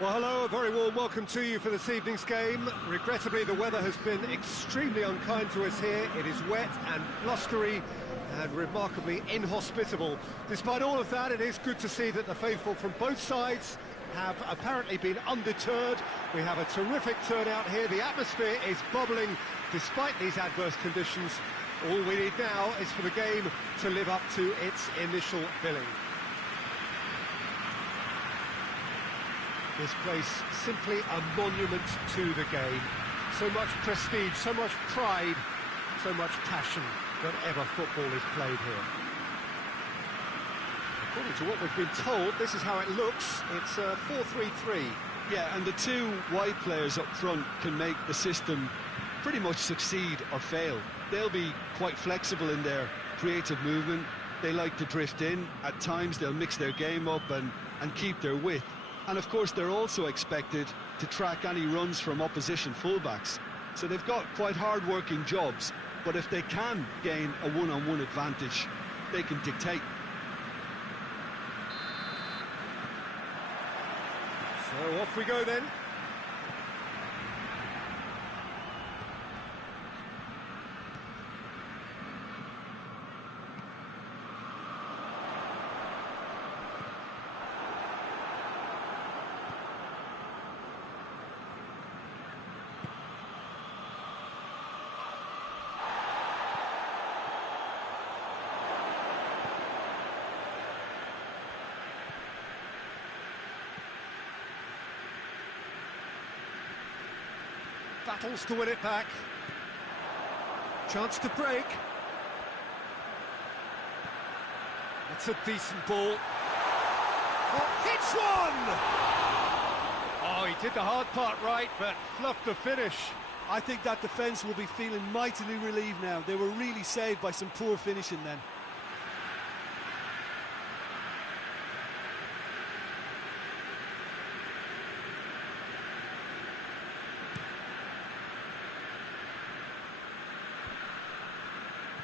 Well, hello, a very warm welcome to you for this evening's game. Regrettably, the weather has been extremely unkind to us here. It is wet and blustery and remarkably inhospitable. Despite all of that, it is good to see that the faithful from both sides have apparently been undeterred. We have a terrific turnout here. The atmosphere is bubbling despite these adverse conditions. All we need now is for the game to live up to its initial billing. This place simply a monument to the game. So much prestige, so much pride, so much passion whenever football is played here. According to what we've been told, this is how it looks. It's 4-3-3. Yeah, and the two wide players up front can make the system pretty much succeed or fail. They'll be quite flexible in their creative movement. They like to drift in. At times they'll mix their game up and keep their width. And of course they're also expected to track any runs from opposition fullbacks. So they've got quite hard-working jobs, but if they can gain a one-on-one advantage, they can dictate. So off we go then. Battles to win it back. Chance to break. That's a decent ball. Oh, hits one! Oh, he did the hard part right, but fluffed the finish. I think that defence will be feeling mightily relieved now. They were really saved by some poor finishing then.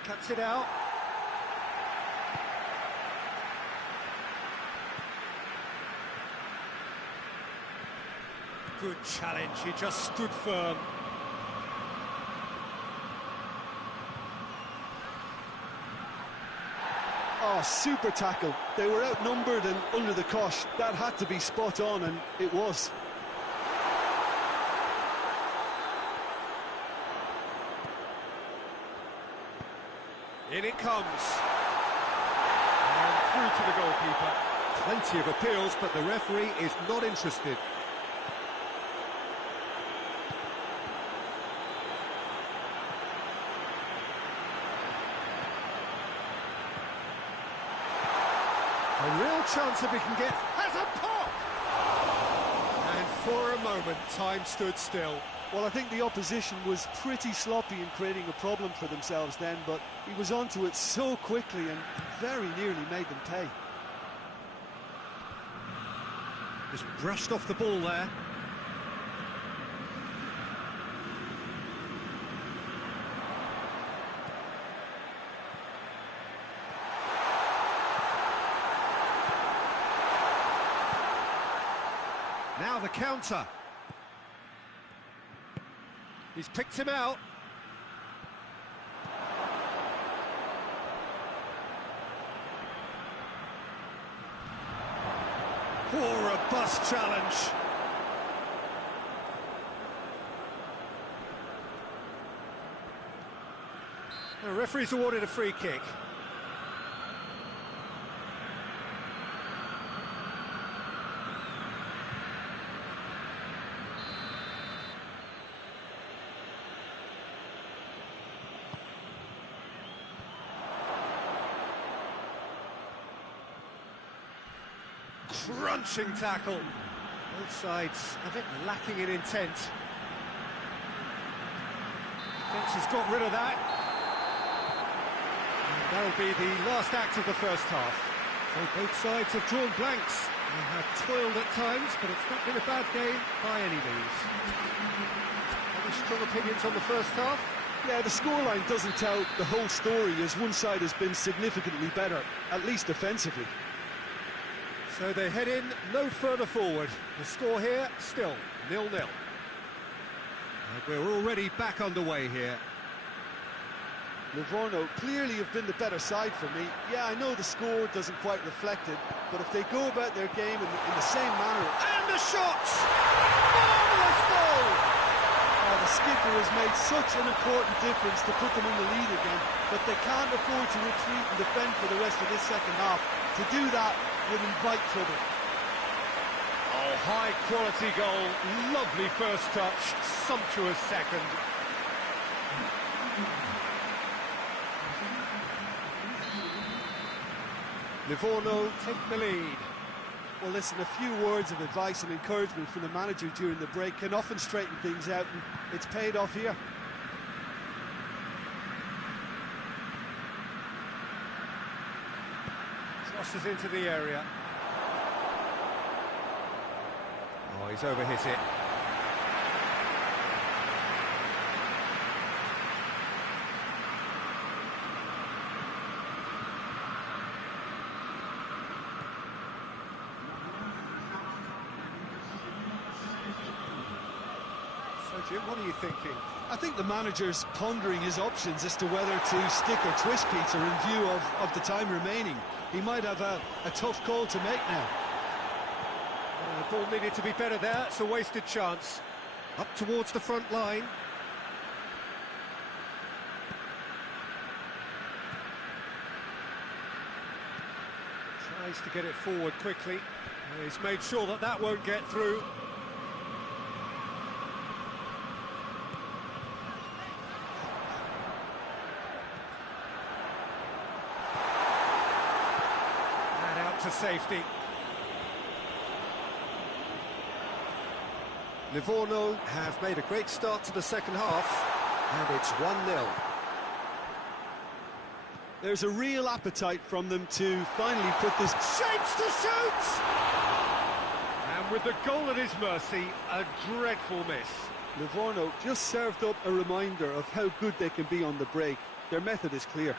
Cuts it out. Good challenge, he just stood firm. Oh, super tackle. They were outnumbered and under the cosh. That had to be spot on, and it was. In it comes. And through to the goalkeeper. Plenty of appeals, but the referee is not interested. A real chance if he can get... Has a pop! And for a moment, time stood still. Well, I think the opposition was pretty sloppy in creating a problem for themselves then, but he was onto it so quickly and very nearly made them pay. Just brushed off the ball there. Now the counter. He's picked him out. Poor robust challenge. The referee's awarded a free kick. Crunching tackle. Both sides a bit lacking in intent. Finch has got rid of that. And that'll be the last act of the first half. So both sides have drawn blanks. They have toiled at times, but it's not been a bad game by any means. Any strong opinions on the first half? Yeah, the scoreline doesn't tell the whole story, as one side has been significantly better, at least defensively. So they head in no further forward. The score here still 0-0. And we're already back underway here. Livorno clearly have been the better side for me. Yeah, I know the score doesn't quite reflect it, but if they go about their game in the same manner... And the shot! Marvellous goal! Oh, the skipper has made such an important difference to put them in the lead again, but they can't afford to retreat and defend for the rest of this second half. To do that would invite trouble. Oh, high-quality goal, lovely first touch, sumptuous second. Livorno take the lead. Well, listen, a few words of advice and encouragement from the manager during the break can often straighten things out, and it's paid off here. Crosses into the area. Oh, he's overhit it. So, Jim, what are you thinking? I think the manager's pondering his options as to whether to stick or twist Peter in view of the time remaining. He might have a tough call to make now. The ball needed to be better there. It's a wasted chance. Up towards the front line. Tries to get it forward quickly. He's made sure that that won't get through. And out to safety. Livorno have made a great start to the second half, and it's 1-0. There's a real appetite from them to finally put this... Shapes to shoot! And with the goal at his mercy, a dreadful miss. Livorno just served up a reminder of how good they can be on the break. Their method is clear.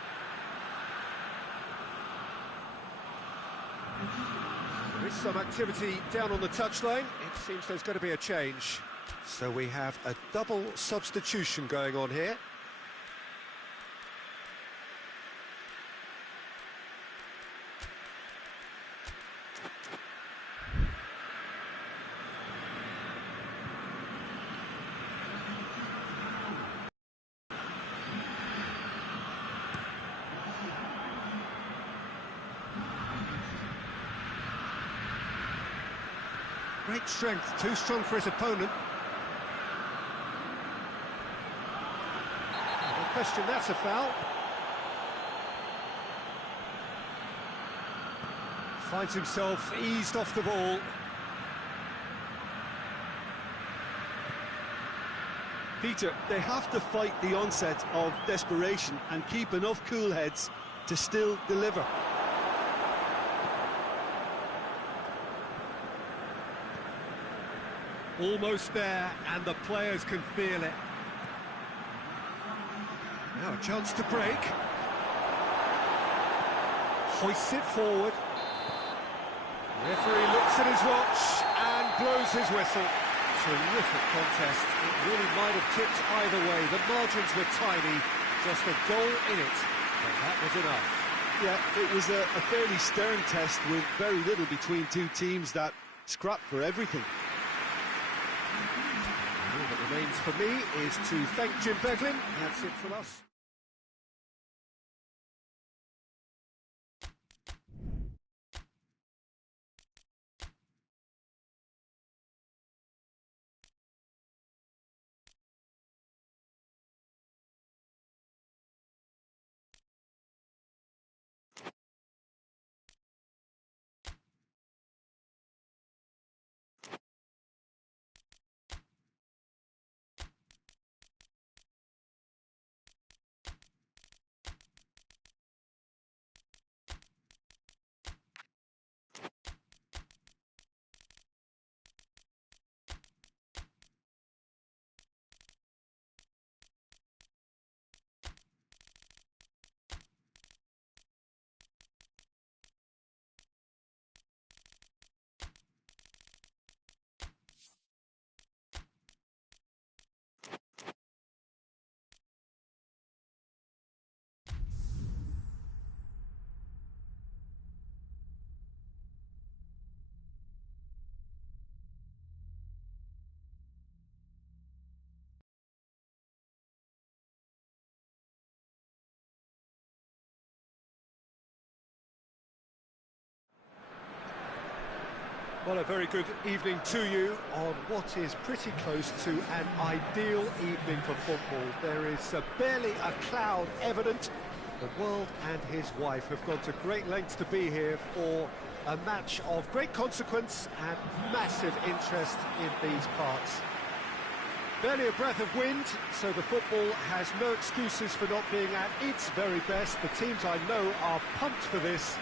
There is some activity down on the touchline. It seems there's going to be a change. So we have a double substitution going on here. Great strength, too strong for his opponent. No question, that's a foul. Finds himself eased off the ball. Peter, they have to fight the onset of desperation and keep enough cool heads to still deliver. Almost there, and the players can feel it. Now a chance to break. Hoists it forward. Referee looks at his watch and blows his whistle. Terrific contest. It really might have tipped either way. The margins were tiny, just a goal in it, but that was enough. Yeah, it was a fairly stern test with very little between two teams that scrapped for everything. All that remains for me is to thank Jim Beglin. That's it from us. Well, a very good evening to you on what is pretty close to an ideal evening for football. There is barely a cloud evident. The world and his wife have gone to great lengths to be here for a match of great consequence and massive interest in these parts. Barely a breath of wind, so the football has no excuses for not being at its very best. The teams I know are pumped for this.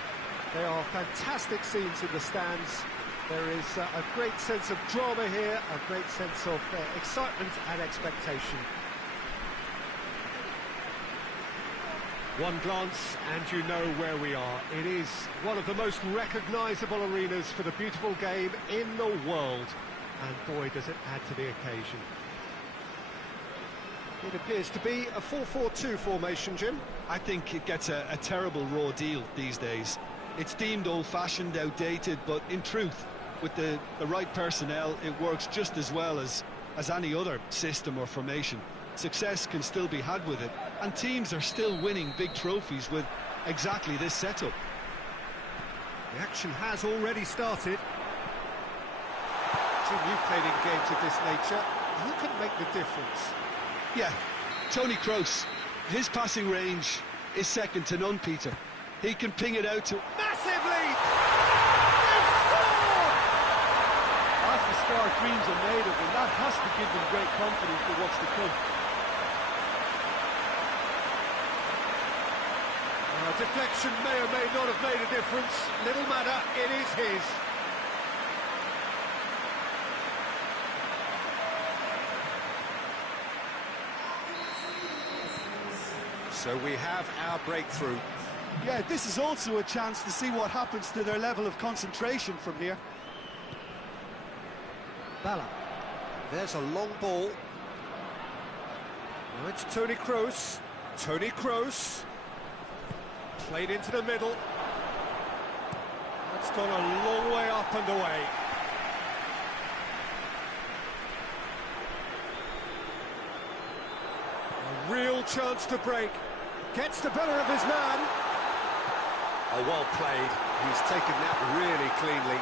There are fantastic scenes in the stands. There is a great sense of drama here, a great sense of excitement and expectation. One glance and you know where we are. It is one of the most recognisable arenas for the beautiful game in the world. And boy, does it add to the occasion. It appears to be a 4-4-2 formation, Jim. I think it gets a terrible raw deal these days. It's deemed old-fashioned, outdated, but in truth, with the right personnel, it works just as well as any other system or formation. Success can still be had with it, and teams are still winning big trophies with exactly this setup. The action has already started. Jim, you've played in games of this nature. Who can make the difference? Yeah, Toni Kroos. His passing range is second to none, Peter. He can ping it out to... Massive lead! They've scored! That's the start dreams are made of, and that has to give them great confidence for what's to come. Deflection may or may not have made a difference. Little matter, it is his. So we have our breakthrough. Yeah, this is also a chance to see what happens to their level of concentration from here. Bala. There's a long ball. Now it's Toni Kroos. Toni Kroos. Played into the middle. That's gone a long way up and away. A real chance to break. Gets the better of his man. Oh, well played. He's taken that really cleanly.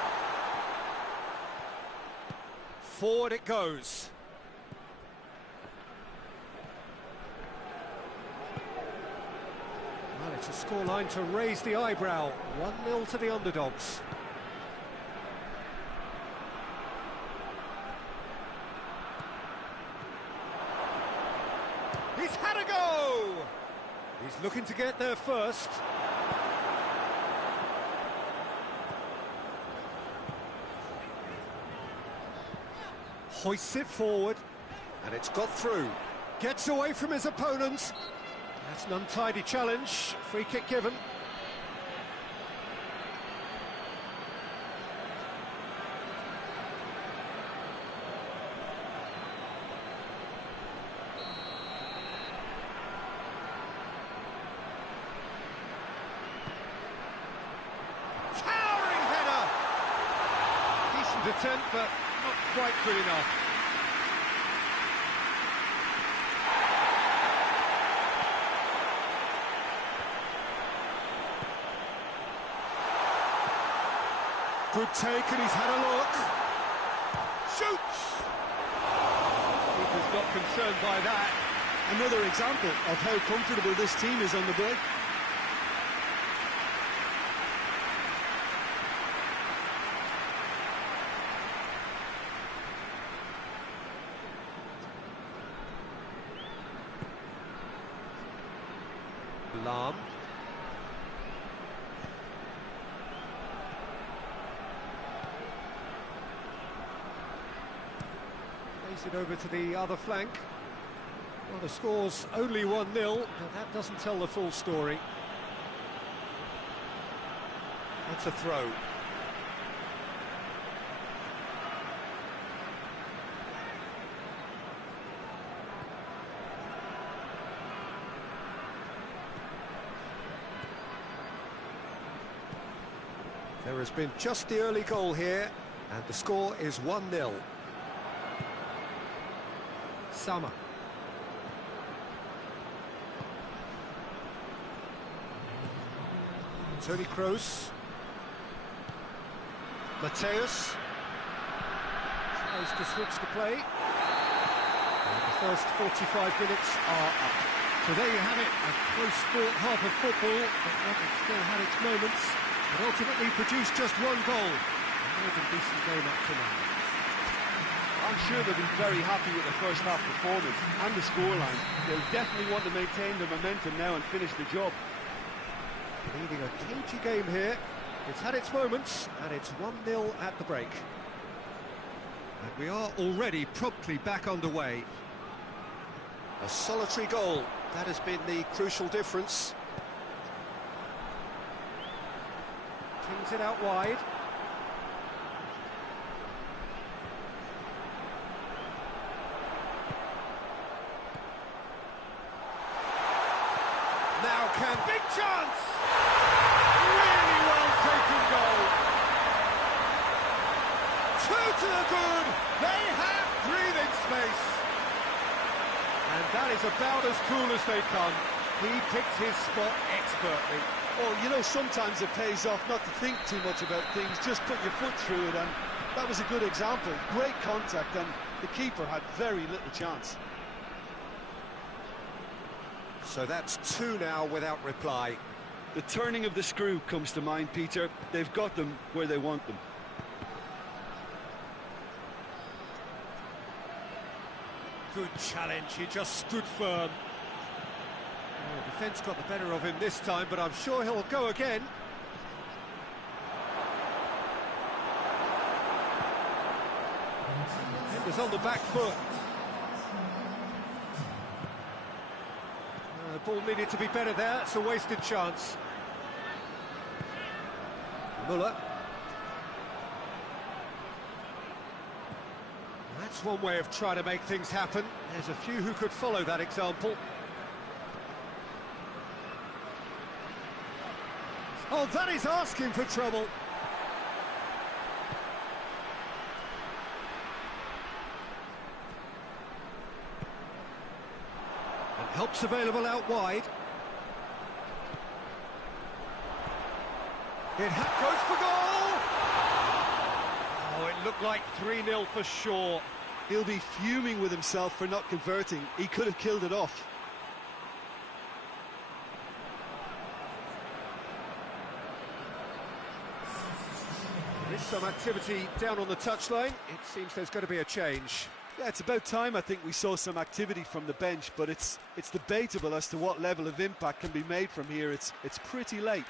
Forward it goes. Well, it's a scoreline to raise the eyebrow. 1-0 to the underdogs. He's had a go! He's looking to get there first. Hoists it forward, and it's got through. Gets away from his opponents. That's an untidy challenge. Free kick given. Towering header! Decent attempt, but not quite good enough. Good take, and he's had a look. Shoots! Keeper's not concerned by that. Another example of how comfortable this team is on the break. Lam. Plays it over to the other flank. Well, the score's only 1-0, but that doesn't tell the full story. That's a throw. There has been just the early goal here, and the score is 1-0. Sama. Toni Kroos. Mateus. Tries to switch the play. And the first 45 minutes are up. So there you have it, a close-fought half of football, but one that still had its moments, but ultimately produced just one goal. A more than decent game up to now. I'm sure they'll be very happy with the first half performance and the scoreline. They'll definitely want to maintain their momentum now and finish the job. Leading a cagey game here. It's had its moments, and it's 1-0 at the break. And we are already promptly back underway. A solitary goal, that has been the crucial difference. Kings it out wide. Now can... Big chance! Really well taken goal. 2 to the good. They have breathing space. And that is about as cool as they come. He picked his spot expertly. Oh, you know, sometimes it pays off not to think too much about things, just put your foot through it, and that was a good example. Great contact, and the keeper had very little chance. So that's 2 now without reply. The turning of the screw comes to mind, Peter. They've got them where they want them. Good challenge, he just stood firm. Oh, defence got the better of him this time, but I'm sure he'll go again. Defender's on the back foot. The ball needed to be better there, it's a wasted chance. Muller. That's one way of trying to make things happen. There's a few who could follow that example. Oh, that is asking for trouble. And help's available out wide. It goes for goal! Oh, it looked like 3-0 for sure. He'll be fuming with himself for not converting. He could have killed it off. There is some activity down on the touchline. It seems there's going to be a change. Yeah, it's about time I think we saw some activity from the bench, but it's debatable as to what level of impact can be made from here. It's pretty late.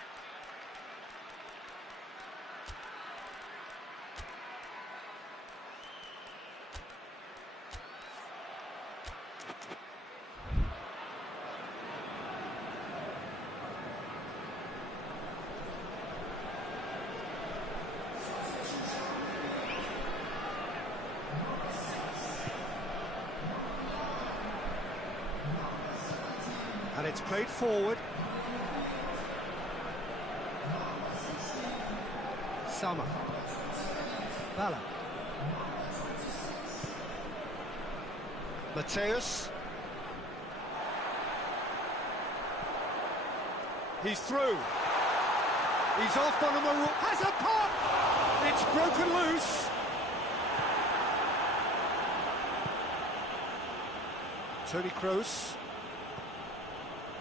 And it's played forward. Summer. Bala. Mateus. He's through. He's off on a maroon. Has a pop! It's broken loose. Tony Kroos.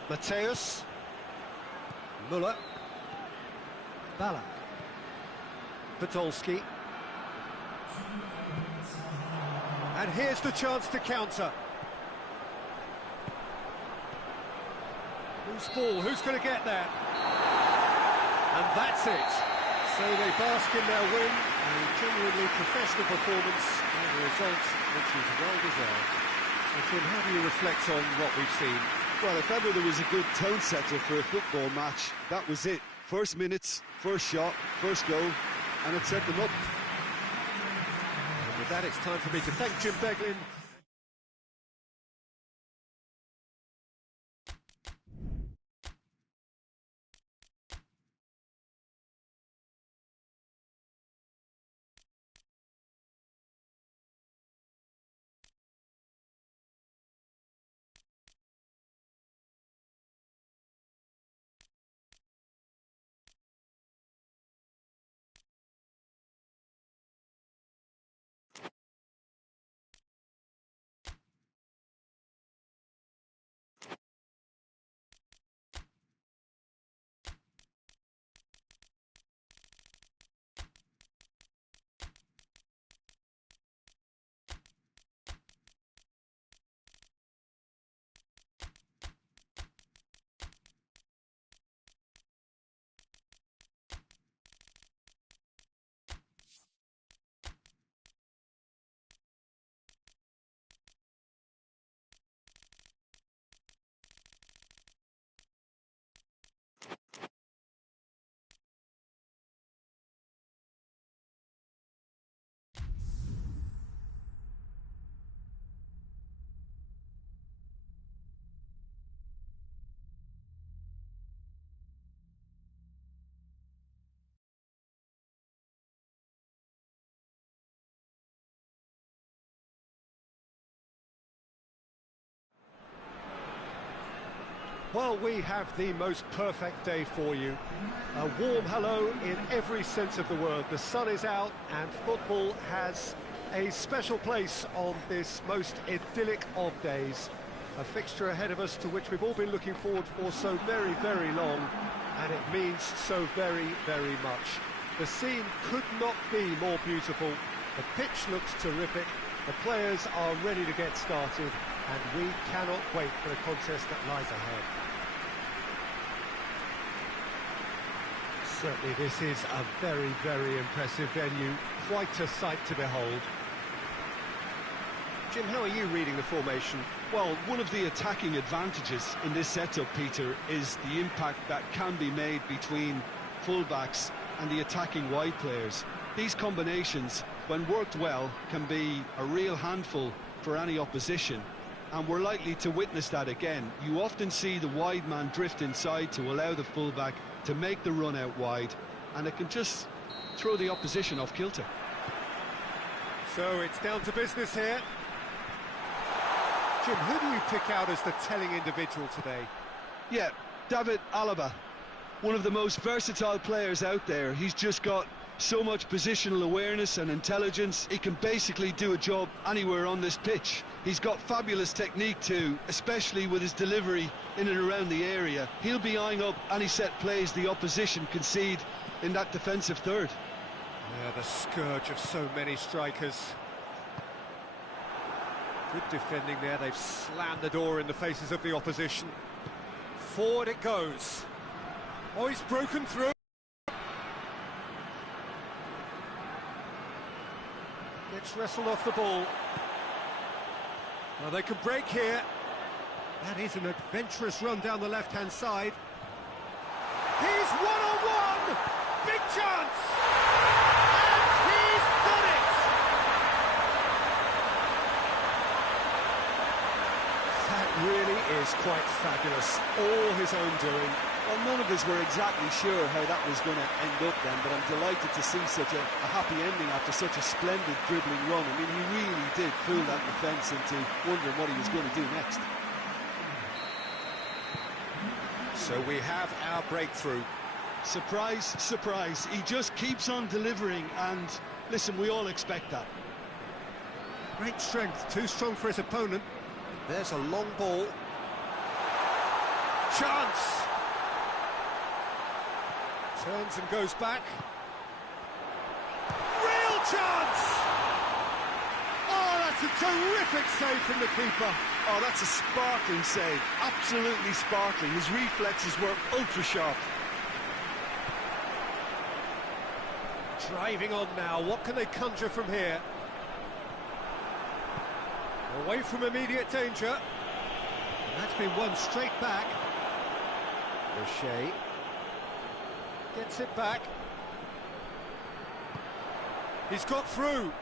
Mateus. Muller. Bala. Podolski. And here's the chance to counter. Who's ball? Who's going to get there? And that's it. So they bask in their win. A genuinely professional performance and a result which is well deserved. So Jim, how do you reflect on what we've seen? Well, if ever there was a good tone setter for a football match, that was it. First minutes, first shot, first goal, and it set them up. And with that, it's time for me to thank Jim Beglin. Well, we have the most perfect day for you. A warm hello in every sense of the word. The sun is out and football has a special place on this most idyllic of days. A fixture ahead of us to which we've all been looking forward for so very, very long, and it means so very, very much. The scene could not be more beautiful. The pitch looks terrific. The players are ready to get started, and we cannot wait for the contest that lies ahead. Certainly this is a very, very impressive venue. Quite a sight to behold. Jim, how are you reading the formation? Well, one of the attacking advantages in this setup, Peter, is the impact that can be made between fullbacks and the attacking wide players. These combinations, when worked well, can be a real handful for any opposition, and we're likely to witness that again. You often see the wide man drift inside to allow the fullback to make the run out wide, and it can just throw the opposition off kilter. So it's down to business here. Jim, who do you pick out as the telling individual today? Yeah, David Alaba, one of the most versatile players out there. He's just got so much positional awareness and intelligence. He can basically do a job anywhere on this pitch. He's got fabulous technique too, especially with his delivery in and around the area. He'll be eyeing up any set plays the opposition concede in that defensive third. Yeah, the scourge of so many strikers. Good defending there. They've slammed the door in the faces of the opposition. Forward it goes. Oh, he's broken through. Gets wrestled off the ball. Well, they can break here. That is an adventurous run down the left-hand side. He's one-on-one! Big chance! And he's done it! That really is quite fabulous. All his own doing. Well, none of us were exactly sure how that was going to end up then, but I'm delighted to see such a happy ending after such a splendid dribbling run. I mean, he really did fool that defence into wondering what he was going to do next. So we have our breakthrough. Surprise, surprise. He just keeps on delivering, and listen, we all expect that. Great strength, too strong for his opponent. There's a long ball. Chance! Turns and goes back. Real chance! Oh, that's a terrific save from the keeper. Oh, that's a sparkling save. Absolutely sparkling. His reflexes were ultra sharp. Driving on now. What can they conjure from here? Away from immediate danger. That's been won straight back. O'Shea gets it back. He's got through.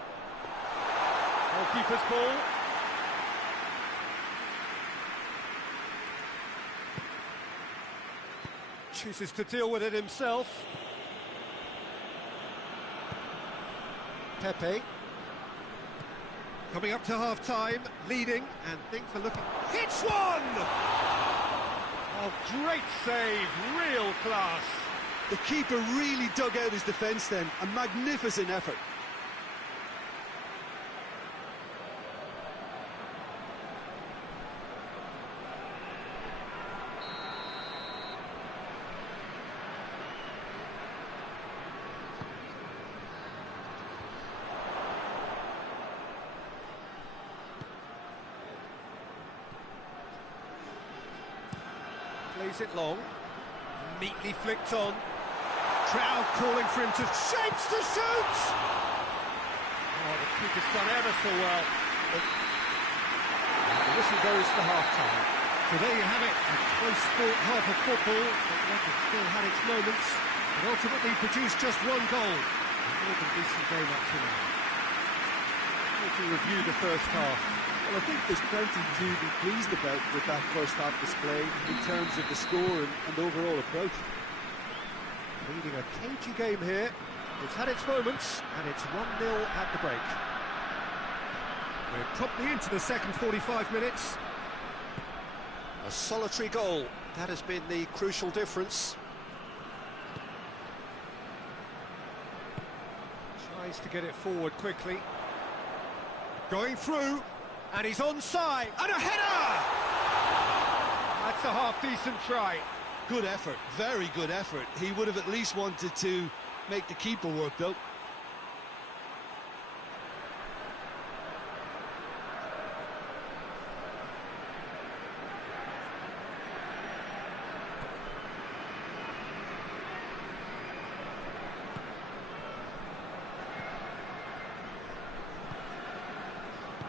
Goalkeeper's ball. Chooses to deal with it himself. Pepe. Coming up to half-time, leading, and things are looking... Hits one! Oh, great save, real class. The keeper really dug out his defence then. A magnificent effort. Plays it long, neatly flicked on. Crowd calling for him to shapes to shoot. Oh, the keeper's done ever so well. The whistle goes for half-time. So there you have it, a close-fought half of football, but one that still had its moments, and ultimately produced just one goal. A more than decent game up to now. How do you review the first half? Well, I think there's plenty to be pleased about with that first half display in terms of the score and overall approach. Leading a cagey game here. It's had its moments, and it's 1-0 at the break. We're promptly into the second 45 minutes. A solitary goal That has been the crucial difference. Tries to get it forward quickly. Going through, and he's onside, and a header! That's a half-decent try. Good effort, very good effort. He would have at least wanted to make the keeper work, though.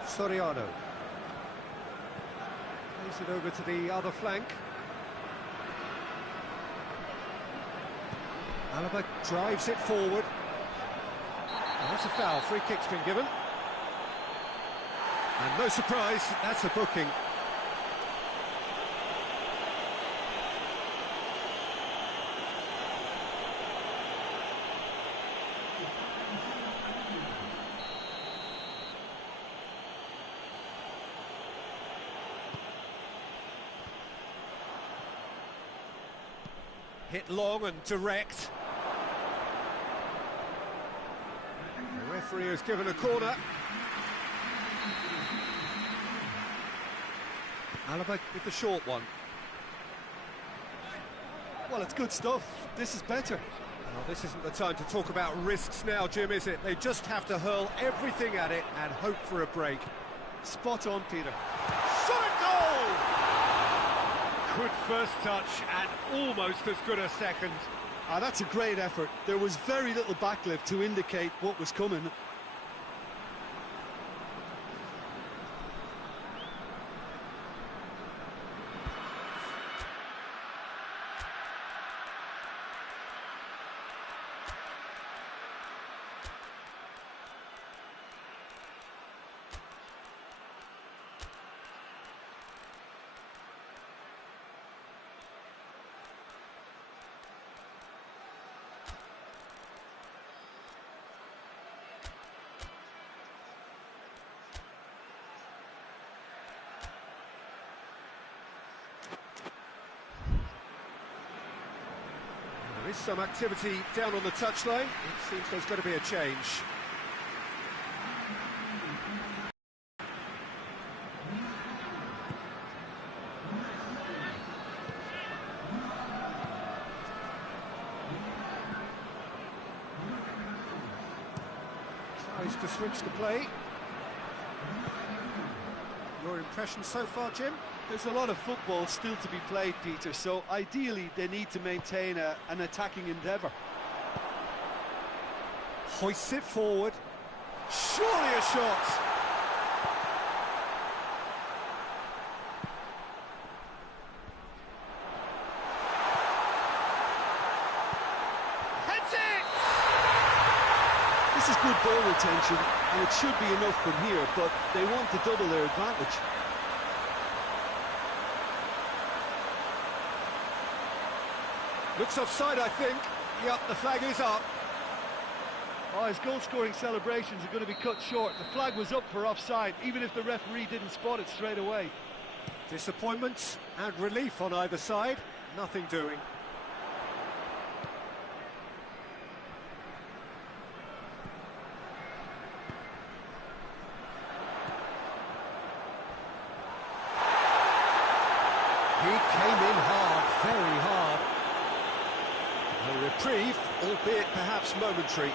Soriano. Plays it over to the other flank. Alaba drives it forward. And that's a foul. Free kick's been given. And no surprise, that's a booking. Hit long and direct. The referee has given a corner. Alaba with the short one. Well, it's good stuff. This is better. Well, this isn't the time to talk about risks now, Jim, is it? They just have to hurl everything at it and hope for a break. Spot on, Peter. Shot goal! Good first touch and almost as good a second. That's a great effort. There was very little backlift to indicate what was coming. There is some activity down on the touchline. It seems there's going to be a change. Tries to switch the play. Your impression so far, Jim? There's a lot of football still to be played, Peter, so ideally they need to maintain an attacking endeavour. Hoists it forward. Surely a shot! Heads it! This is good ball retention, and it should be enough from here, but they want to double their advantage. Looks offside, I think. Yep, the flag is up. Oh, his goal-scoring celebrations are going to be cut short. The flag was up for offside, even if the referee didn't spot it straight away. Disappointment and relief on either side. Nothing doing. He came in hard, very hard. A reprieve, albeit perhaps momentary.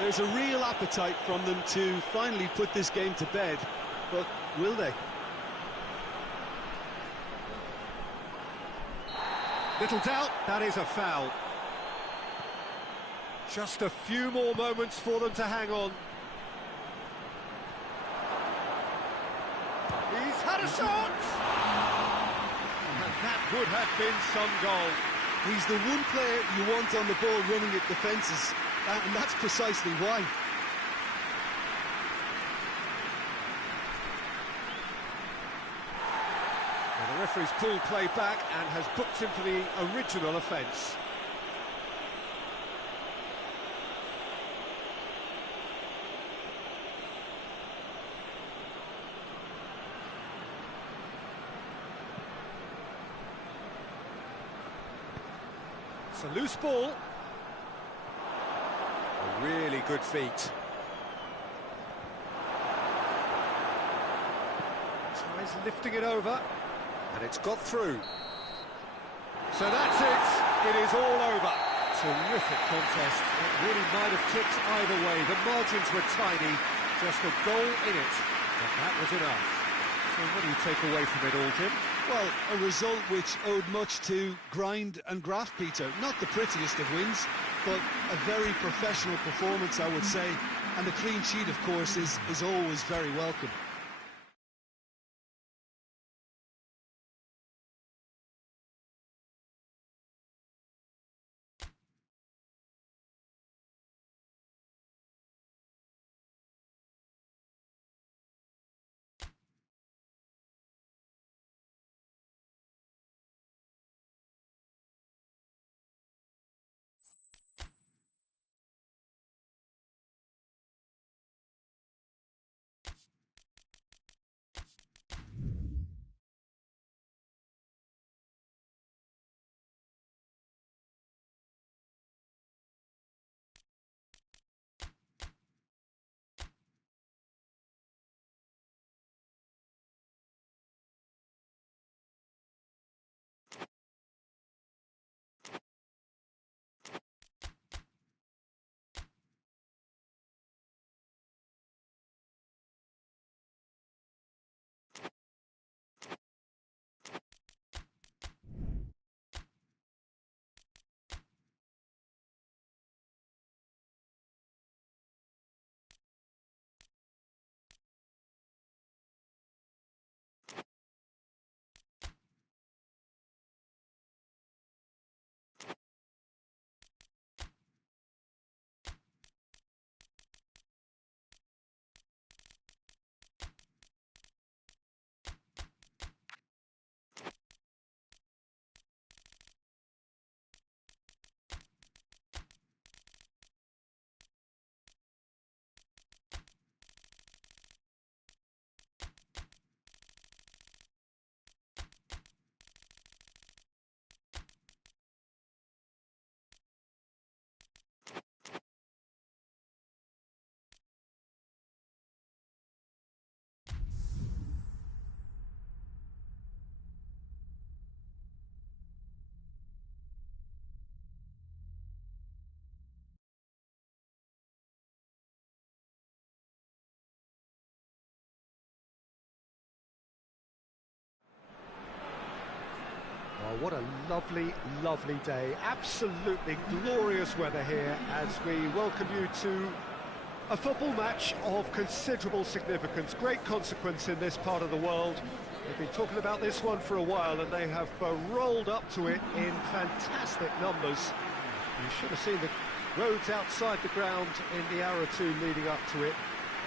There's a real appetite from them to finally put this game to bed, but will they? Little doubt, that is a foul. Just a few more moments for them to hang on. He's had a shot! And that would have been some goal. He's the one player you want on the ball running at defences, and that's precisely why. Well, the referee's pulled play back and has booked him for the original offence. It's a loose ball. A really good feat. Tries lifting it over, and it's got through. So that's it. It is all over. Terrific contest. It really might have tipped either way. The margins were tiny, just a goal in it, but that was enough. So what do you take away from it all, Jim? Well, a result which owed much to grind and graft, Peter. Not the prettiest of wins, but a very professional performance, I would say. And the clean sheet, of course, is always very welcome. Oh, what a lovely, lovely day. Absolutely glorious weather here as we welcome you to a football match of considerable significance, great consequence in this part of the world. They've been talking about this one for a while and they have rolled up to it in fantastic numbers. You should have seen the roads outside the ground in the hour or two leading up to it.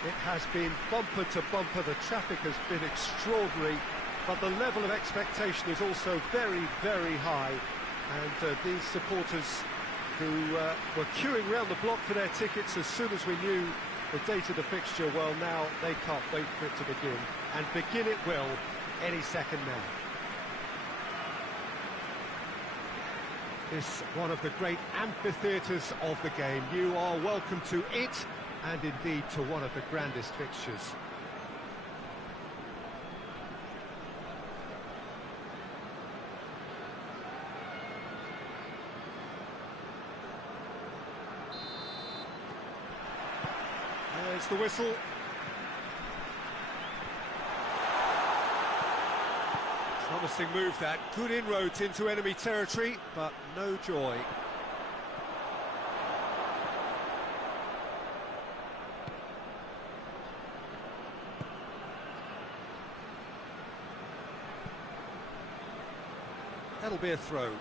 It has been bumper to bumper, the traffic has been extraordinary. But the level of expectation is also very, very high. And these supporters who were queuing around the block for their tickets as soon as we knew the date of the fixture, well, now they can't wait for it to begin. And begin it will any second now. This one of the great amphitheatres of the game. You are welcome to it, and indeed to one of the grandest fixtures. There's the whistle. Promising move that. Good inroads into enemy territory, but no joy. That'll be a throw.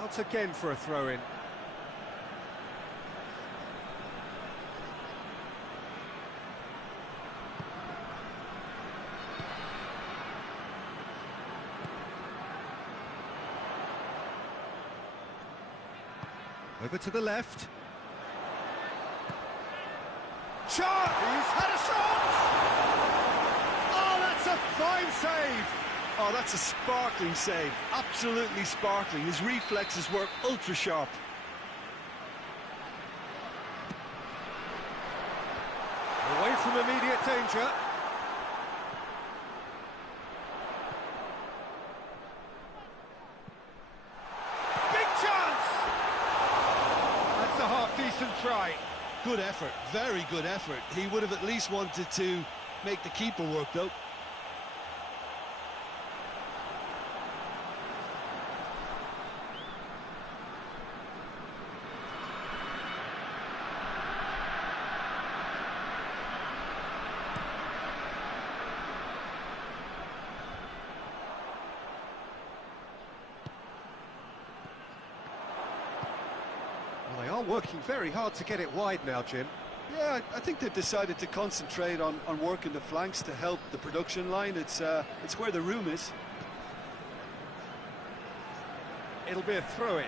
Out again for a throw-in. Over to the left. Shot! He's had a shot! a fine save! Oh, that's a sparkling save. Absolutely sparkling. His reflexes were ultra sharp. Away from immediate danger. Big chance! That's a half-decent try. Good effort, very good effort. He would have at least wanted to make the keeper work, though. Well, they are working very hard to get it wide now, Jim. Yeah, I think they've decided to concentrate on working the flanks to help the production line. It's where the room is. It'll be a throw-in.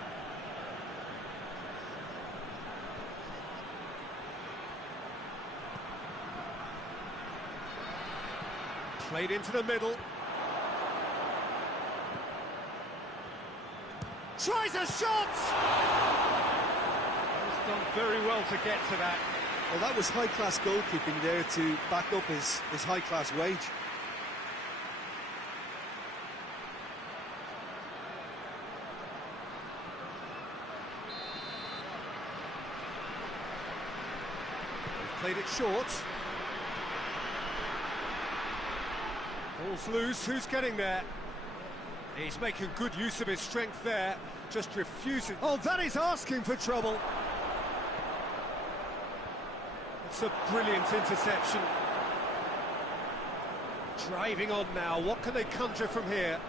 Played into the middle. Tries a shot! He's done very well to get to that. Well, that was high-class goalkeeping there to back up his high-class wage. They've played it short. Ball's loose, who's getting there? He's making good use of his strength there, just refusing. Oh, that is asking for trouble. It's a brilliant interception. Driving on now, what can they conjure from here?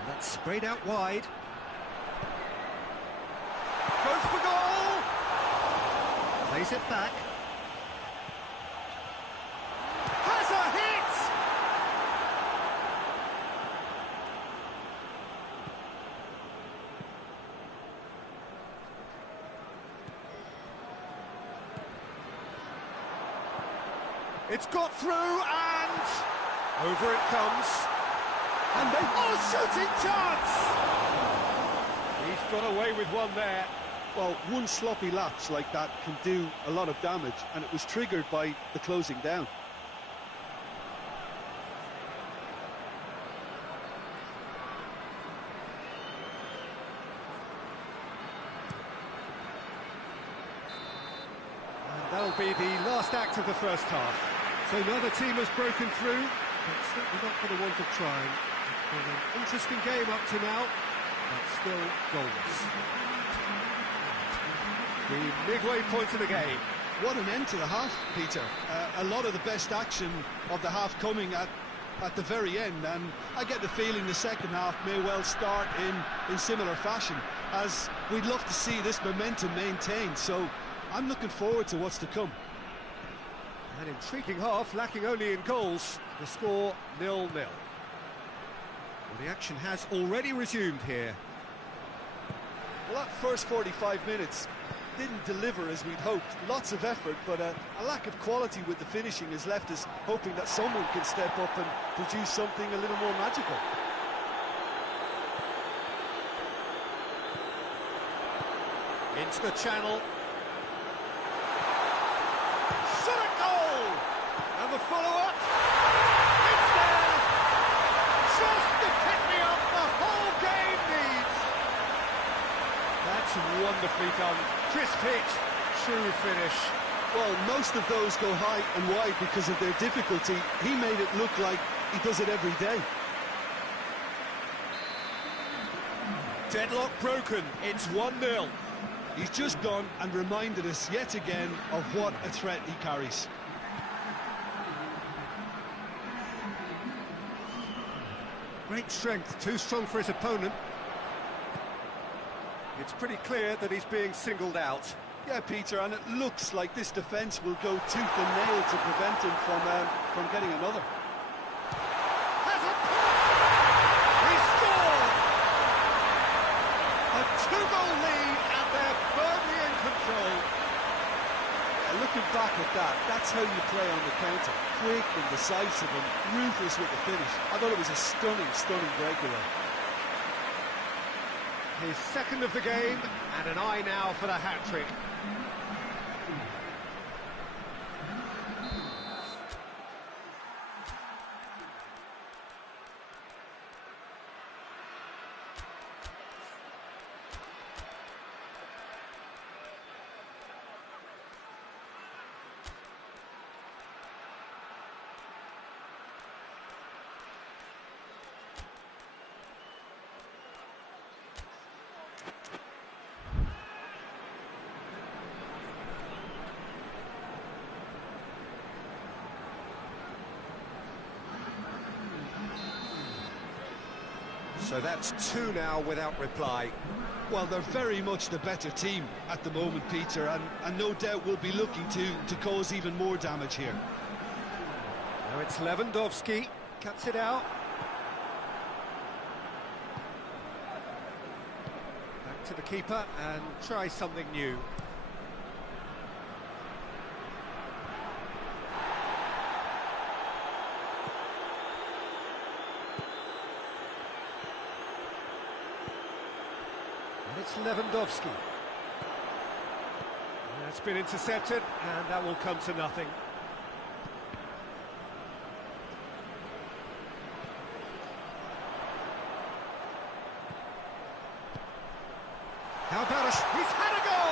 And that's sprayed out wide. Goes for goal! Plays it back. Has a hit! It's got through and over it comes. And they shooting chance! He's got away with one there. Well, one sloppy lapse like that can do a lot of damage, and it was triggered by the closing down. And that'll be the last act of the first half. So neither team has broken through, but certainly not for the want of trying. It's been an interesting game up to now, but still goalless. The midway point of the game. What an end to the half, Peter. A lot of the best action of the half coming at the very end, and I get the feeling the second half may well start in similar fashion, as we'd love to see this momentum maintained, so I'm looking forward to what's to come. An intriguing half, lacking only in goals. The score 0-0. Well, the action has already resumed here. Well, that first 45 minutes didn't deliver as we'd hoped. Lots of effort, but a lack of quality with the finishing has left us hoping that someone can step up and produce something a little more magical. Into the channel. Shot a goal! And the follow-up. It's there! Just the pick-me-up the whole game needs. That's wonderfully done. Crisp hit, true finish. Well, most of those go high and wide because of their difficulty. He made it look like he does it every day. Deadlock broken, it's 1-0. He's just gone and reminded us yet again of what a threat he carries. Great strength, too strong for his opponent. It's pretty clear that he's being singled out. Yeah, Peter, and it looks like this defence will go tooth and nail to prevent him from getting another. Has a he scored! A 2-goal lead control. Looking back at that, that's how you play on the counter. Quick and decisive and ruthless with the finish. I thought it was a stunning, stunning breakaway. His second of the game, and an eye now for the hat-trick. So that's two now without reply. Well, they're very much the better team at the moment, Peter, and no doubt will be looking to cause even more damage here. Now it's Lewandowski, cuts it out. Back to the keeper and try something new. It's Lewandowski. That's been intercepted, and that will come to nothing. How about he's had a go!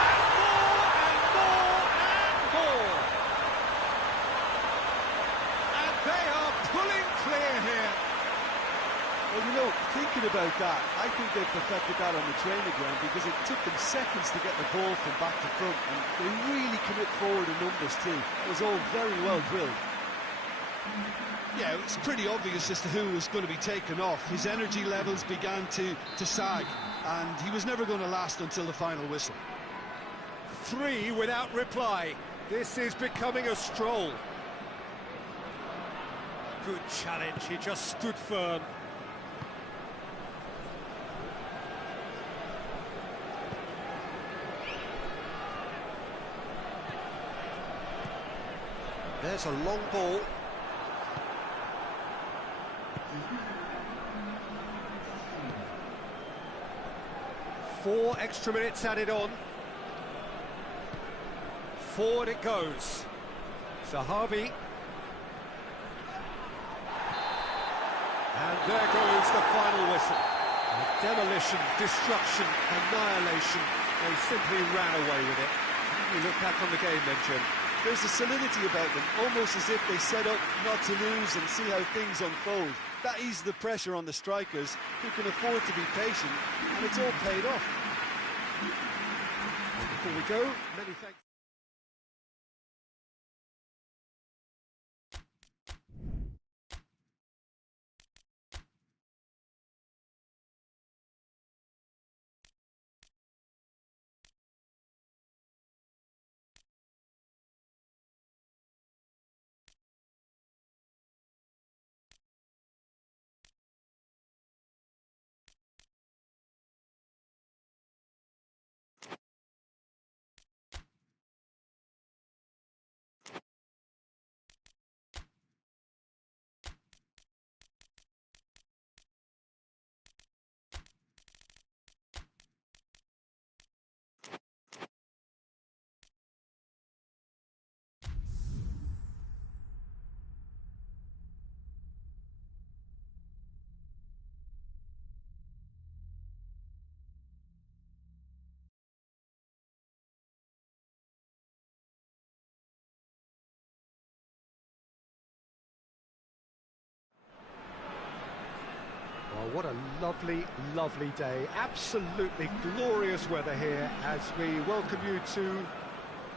And more, and more, and more! And they are pulling clear here. Well, you know, thinking about that, I think they perfected that on the training ground because it took them seconds to get the ball from back to front, and they really commit forward in numbers too. It was all very well drilled. Yeah, it's pretty obvious as to who was going to be taken off. His energy levels began to sag, and he was never going to last until the final whistle. Three without reply. This is becoming a stroll. Good challenge, he just stood firm. There's a long ball. Four extra minutes added on. Forward it goes. Zahavi. And there goes the final whistle. Demolition, destruction, annihilation. They simply ran away with it. You look back on the game then, Jim. There's a solidity about them, almost as if they set up not to lose and see how things unfold. That eases the pressure on the strikers, who can afford to be patient, and it's all paid off. Before we go, many thanks. Well, what a lovely, lovely day. Absolutely glorious weather here as we welcome you to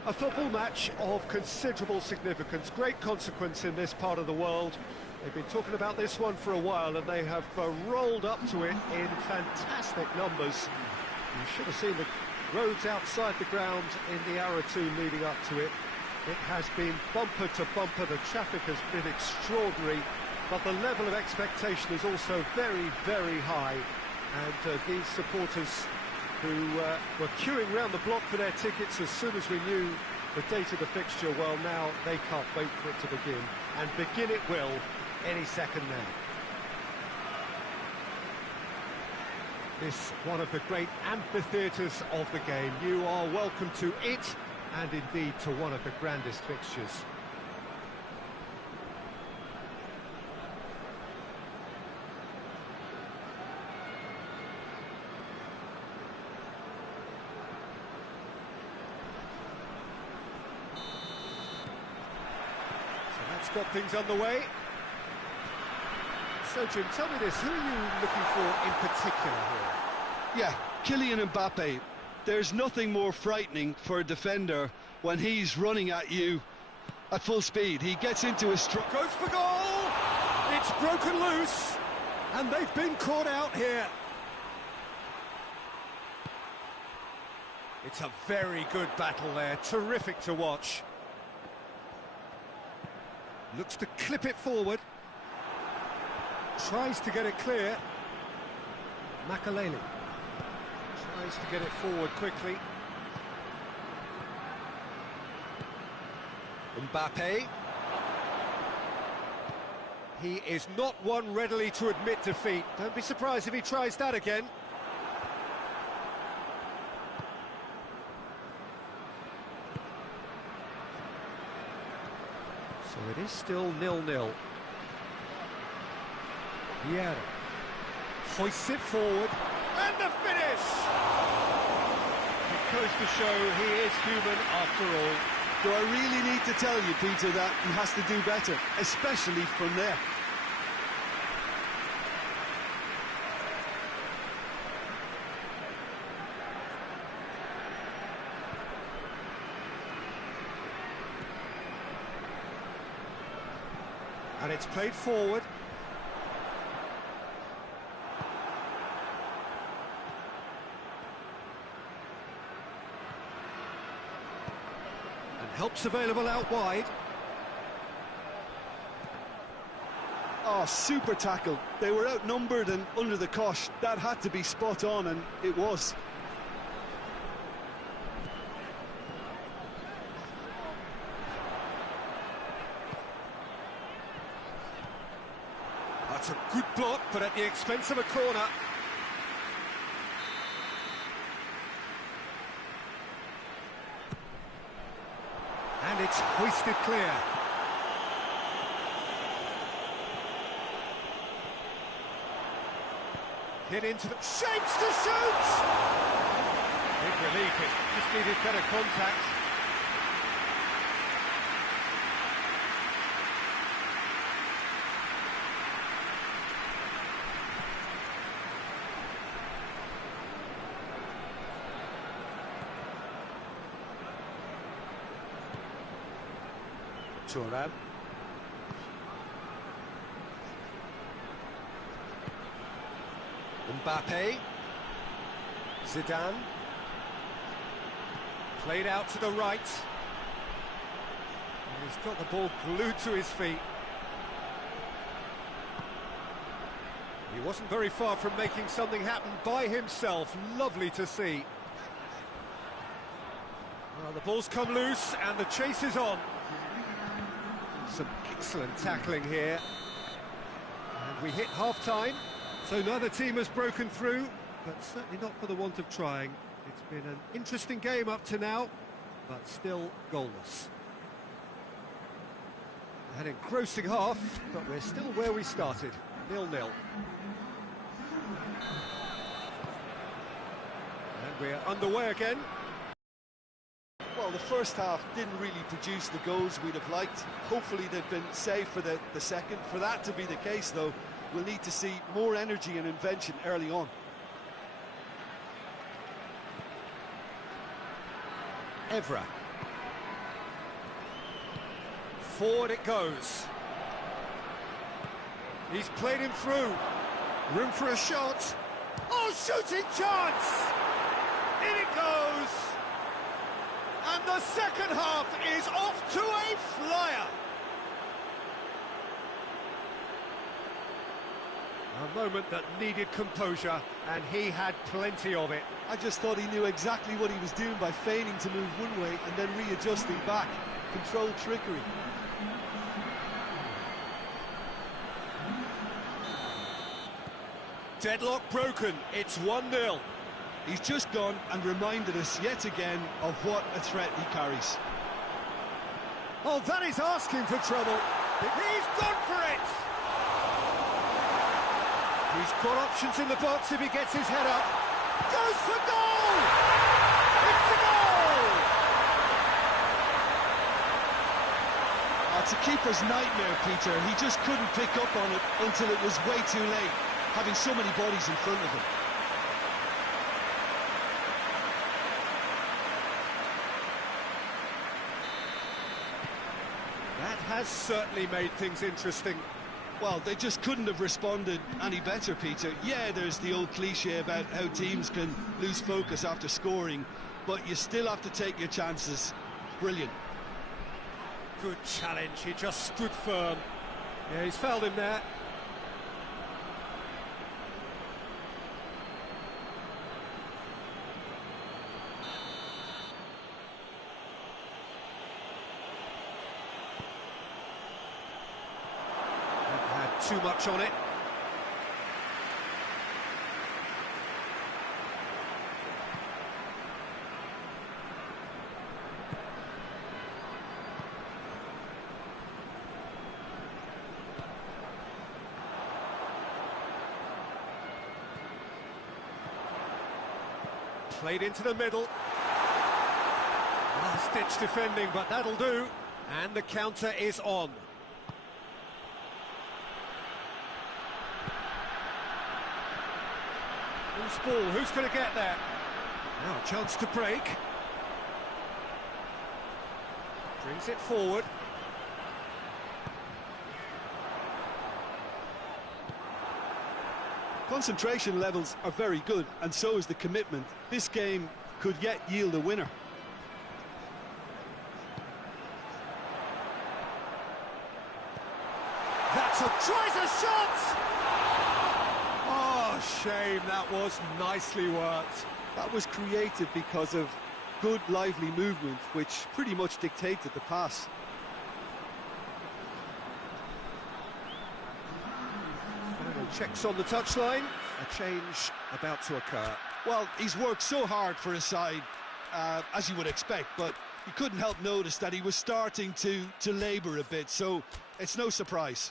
a football match of considerable significance, great consequence in this part of the world. They've been talking about this one for a while, and they have rolled up to it in fantastic numbers. You should have seen the roads outside the ground in the hour or two leading up to it. It has been bumper to bumper. The traffic has been extraordinary, but the level of expectation is also very, very high. And these supporters who were queuing round the block for their tickets as soon as we knew the date of the fixture. Well, now they can't wait for it to begin, and begin it will any second now. This one of the great amphitheatres of the game. You are welcome to it, and indeed to one of the grandest fixtures. Got things underway. So, Jim, tell me this, who are you looking for in particular here? Yeah, Kylian Mbappe. There's nothing more frightening for a defender when he's running at you at full speed. He gets into a strike. Goes for goal! It's broken loose, and they've been caught out here. It's a very good battle there, terrific to watch. Looks to clip it forward. Tries to get it clear. Makaleli tries to get it forward quickly. Mbappe. He is not one readily to admit defeat. Don't be surprised if he tries that again. So it is still 0-0. Vieira hoists it forward, and the finish! It goes to show he is human after all. Do I really need to tell you, Peter, that he has to do better, especially from there? And it's played forward. And help's available out wide. Oh, super tackle. They were outnumbered and under the cosh. That had to be spot on, and it was. That's a good block, but at the expense of a corner. And it's hoisted clear. Hit into the... shapes to shoot! Big relief, it just needed better contact. Turan. Mbappe. Zidane. Played out to the right. And he's got the ball glued to his feet. He wasn't very far from making something happen by himself. Lovely to see. Well, the ball's come loose and the chase is on. Some excellent tackling here. And we hit half-time, so neither team has broken through, but certainly not for the want of trying. It's been an interesting game up to now, but still goalless. An engrossing half, but we're still where we started, 0-0. And we're underway again. Well, the first half didn't really produce the goals we'd have liked. Hopefully they've been saved for the second. For that to be the case, though, we'll need to see more energy and invention early on. Evra. Forward it goes. He's played him through. Room for a shot. Oh, shooting chance! In it goes! And the second half is off to a flyer. A moment that needed composure, and he had plenty of it. I just thought he knew exactly what he was doing by feigning to move one way and then readjusting back. Controlled trickery. Deadlock broken, it's 1-0. He's just gone and reminded us yet again of what a threat he carries. Oh, that is asking for trouble. He's gone for it! He's got options in the box if he gets his head up. Goes for goal! It's a goal! Oh, it's a keeper's nightmare, Peter. He just couldn't pick up on it until it was way too late, having so many bodies in front of him. That has certainly made things interesting. Well, they just couldn't have responded any better, Peter. Yeah, there's the old cliche about how teams can lose focus after scoring, but you still have to take your chances. Brilliant. Good challenge, he just stood firm. Yeah, he's fouled him there. Too much on it. Played into the middle. Last-ditch defending, but that'll do. And the counter is on. Loose ball, who's going to get there? Now a chance to break. Brings it forward. Concentration levels are very good, and so is the commitment. This game could yet yield a winner. That's a tries a shot! Oh, shame, that was nicely worked. That was created because of good, lively movement, which pretty much dictated the pass. Final checks on the touchline. A change about to occur. Well, he's worked so hard for his side, as you would expect, but you couldn't help notice that he was starting to labour a bit, so it's no surprise.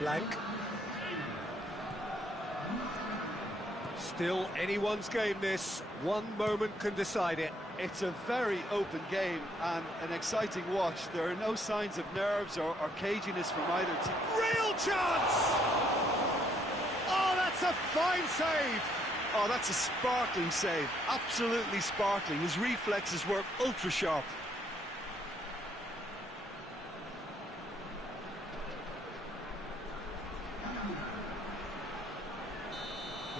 Blank. Still anyone's game this. One moment can decide it. It's a very open game and an exciting watch. There are no signs of nerves or caginess from either team. Real chance! Oh, that's a fine save! Oh, that's a sparkling save. Absolutely sparkling. His reflexes were ultra sharp.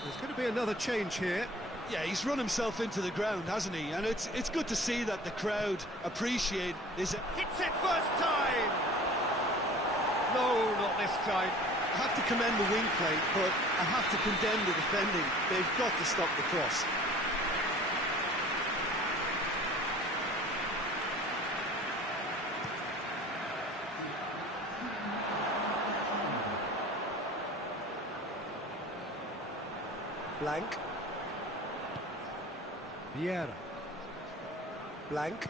There's going to be another change here. Yeah, he's run himself into the ground, hasn't he? And it's good to see that the crowd appreciate this. Hits it first time! No, not this time. I have to commend the wing play, but I have to condemn the defending. They've got to stop the cross. Blank. Vieira. Blank.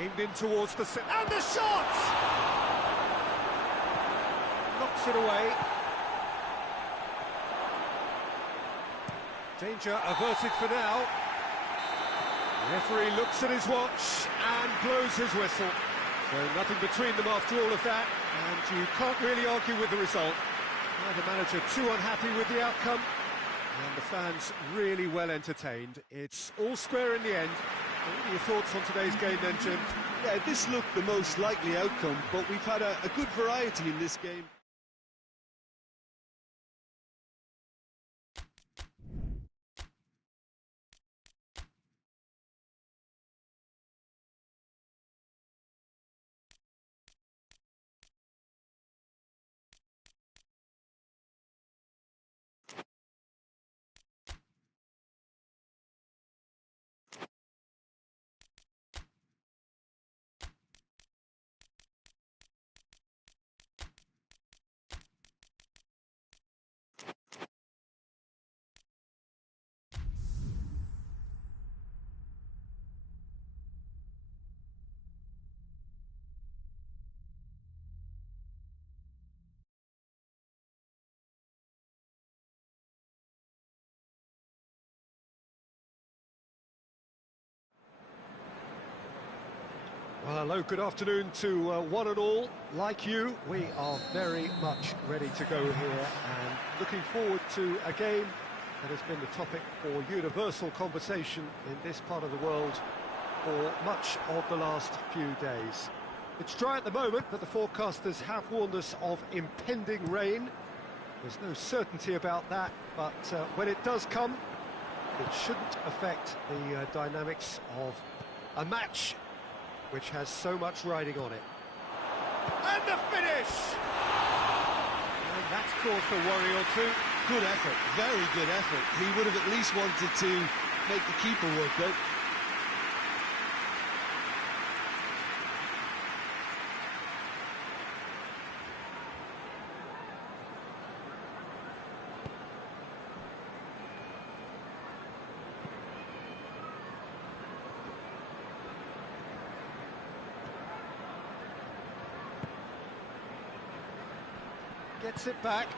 Aimed in towards the... And the shot! Knocks it away. Danger averted for now. Referee looks at his watch and blows his whistle. So nothing between them after all of that, and you can't really argue with the result. Neither manager too unhappy with the outcome, and the fans really well entertained. It's all square in the end. What are your thoughts on today's game then, Jim? Yeah, this looked the most likely outcome, but we've had a good variety in this game. Well, hello, good afternoon to one and all. Like you, we are very much ready to go here and looking forward to a game that has been the topic for universal conversation in this part of the world for much of the last few days. It's dry at the moment, but the forecasters have warned us of impending rain. There's no certainty about that, but when it does come, it shouldn't affect the dynamics of a match which has so much riding on it. And the finish! And that's caused a worry or two. Good effort, very good effort. He would have at least wanted to make the keeper work out. Gets it back.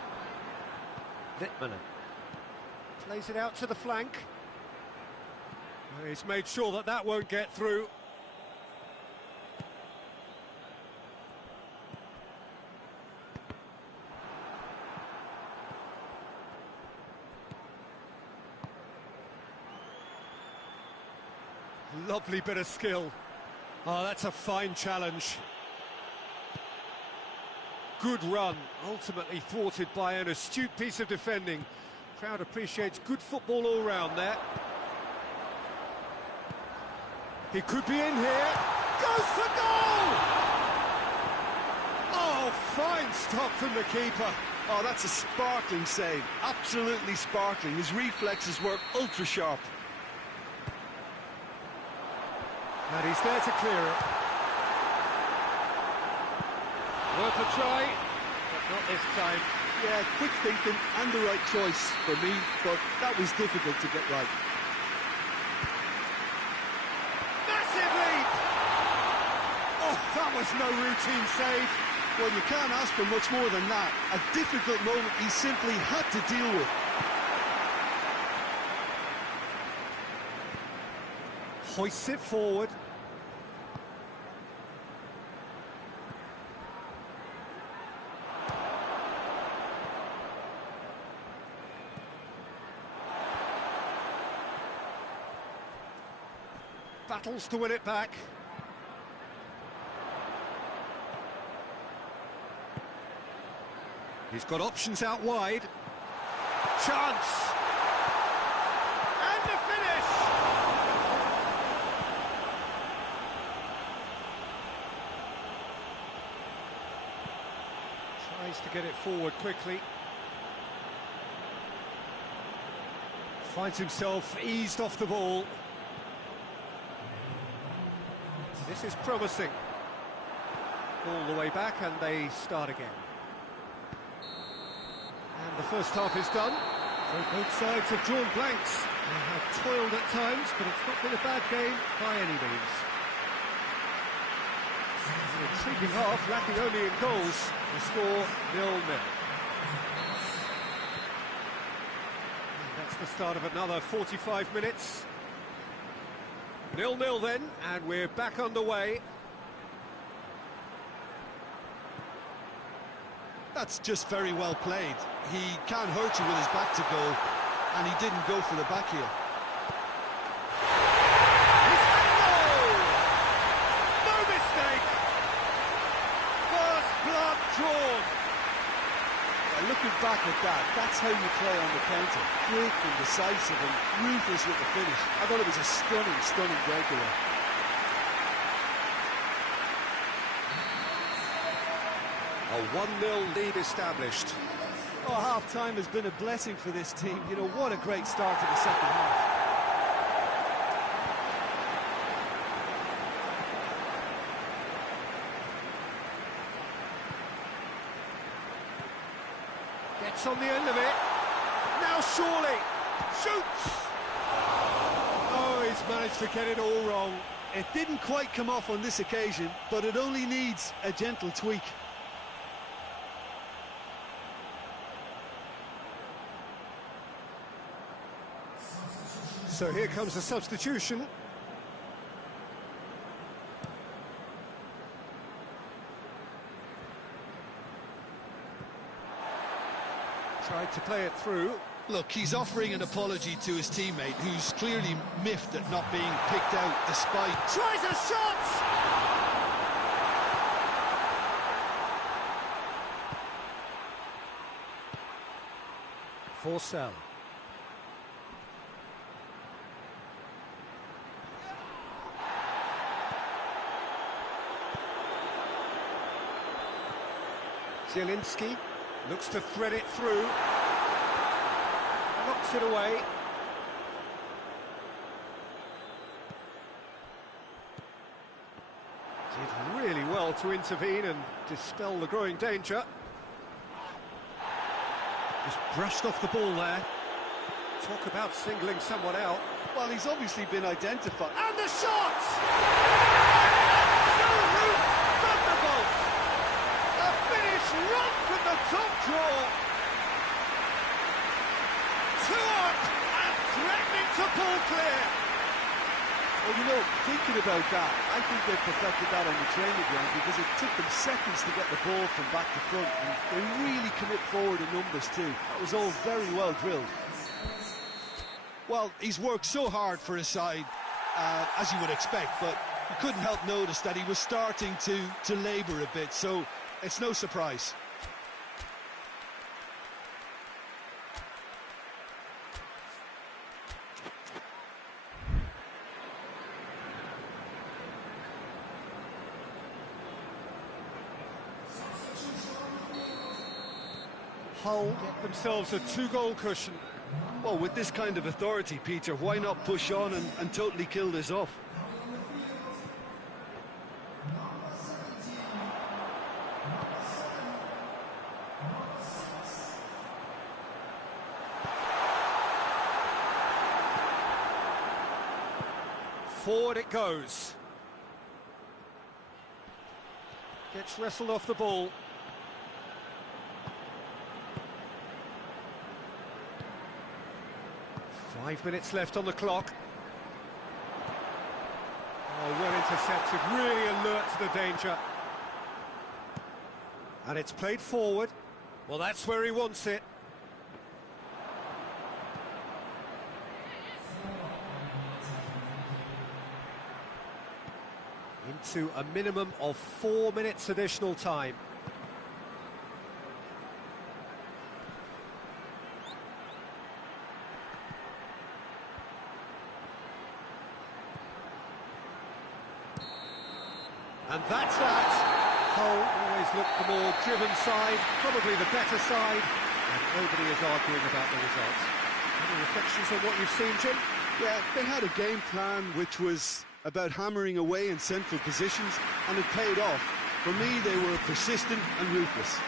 Littmanen plays it out to the flank. Well, he's made sure that that won't get through. Lovely bit of skill. Oh, that's a fine challenge. Good run, ultimately thwarted by an astute piece of defending. Crowd appreciates good football all round there. He could be in here. Goes for goal! Oh, fine stop from the keeper. Oh, that's a sparkling save. Absolutely sparkling. His reflexes were ultra sharp. And he's there to clear it. Worth a try, but not this time. Yeah, quick thinking and the right choice for me, but that was difficult to get right. Massive leap! Oh, that was no routine save. Well, you can't ask for much more than that. A difficult moment he simply had to deal with. Hoists it forward. Battles to win it back. He's got options out wide. Chance! And the finish! Tries to get it forward quickly. Finds himself eased off the ball. This is promising. All the way back and they start again. And the first half is done. So both sides have drawn blanks. They have toiled at times, but it's not been a bad game by any means. An intriguing half, lacking only in goals. The score 0-0. And that's the start of another 45 minutes. 0-0 then, and we're back underway. That's just very well played. He can't hurt you with his back to goal, and he didn't go for the back heel. He's had a goal! No mistake! First blood drawn. Looking back at that, that's how you play on the counter. Quick and decisive and ruthless with the finish. I thought it was a stunning, stunning breakaway. A 1-0 lead established. Oh, half-time has been a blessing for this team. You know, what a great start to the second half. Gets on the end of it. Now surely. Shoots! Oh, he's managed to get it all wrong. It didn't quite come off on this occasion, but it only needs a gentle tweak. So here comes the substitution. Tried to play it through. Look, he's offering an apology to his teammate, who's clearly miffed at not being picked out despite... Tries a shot! Forcell. Zielinski looks to thread it through, knocks it away. Did really well to intervene and dispel the growing danger. Just brushed off the ball there. Talk about singling someone out. Well, he's obviously been identified. And the shot! Run from the top draw. 2 up and threatening to pull clear. Well, you know, thinking about that, I think they perfected that on the training ground because it took them seconds to get the ball from back to front, and they really commit forward in numbers too. That was all very well drilled. Well, he's worked so hard for his side, as you would expect, but you couldn't help notice that he was starting to labour a bit, so it's no surprise. Hull get themselves a 2-goal cushion. Well, with this kind of authority, Peter, why not push on and totally kill this off? Forward it goes. Gets wrestled off the ball. Five minutes left on the clock. Oh, well intercepted, really alert to the danger. And it's played forward. Well, that's where he wants it. Into a minimum of 4 minutes additional time. And that's that. Hull always looked the more driven side, probably the better side, and nobody is arguing about the results. Any reflections on what you've seen, Jim? Yeah, they had a game plan which was about hammering away in central positions, and it paid off. For me, they were persistent and ruthless.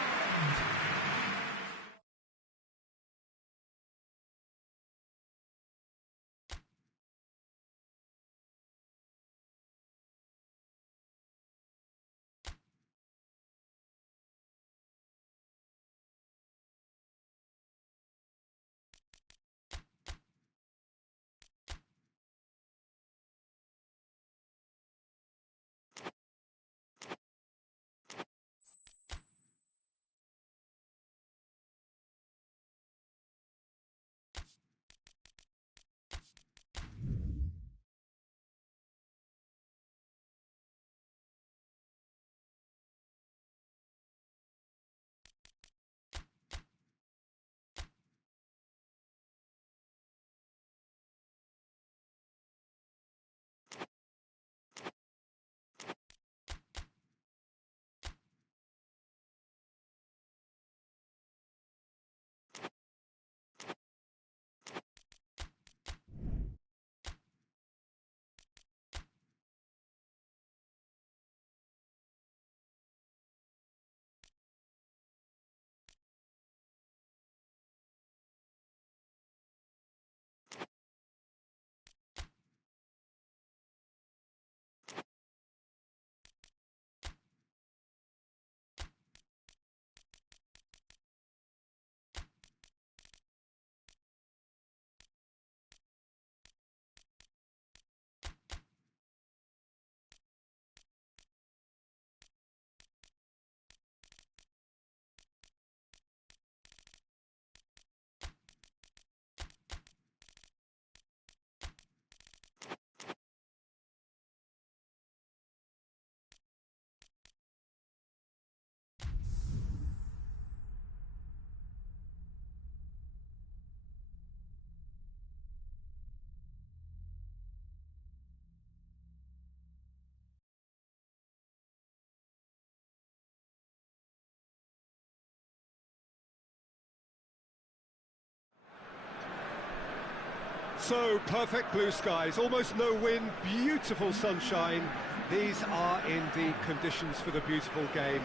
So, perfect blue skies, almost no wind, beautiful sunshine. These are indeed conditions for the beautiful game.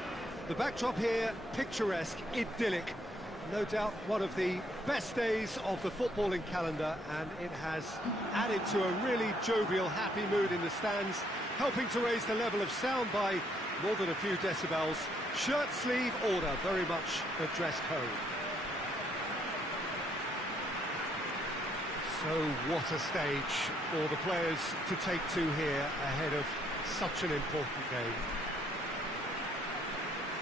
The backdrop here, picturesque, idyllic. No doubt one of the best days of the footballing calendar, and it has added to a really jovial, happy mood in the stands, helping to raise the level of sound by more than a few decibels. Shirt sleeve order, very much the dress code. So what a stage for the players to take to here ahead of such an important game.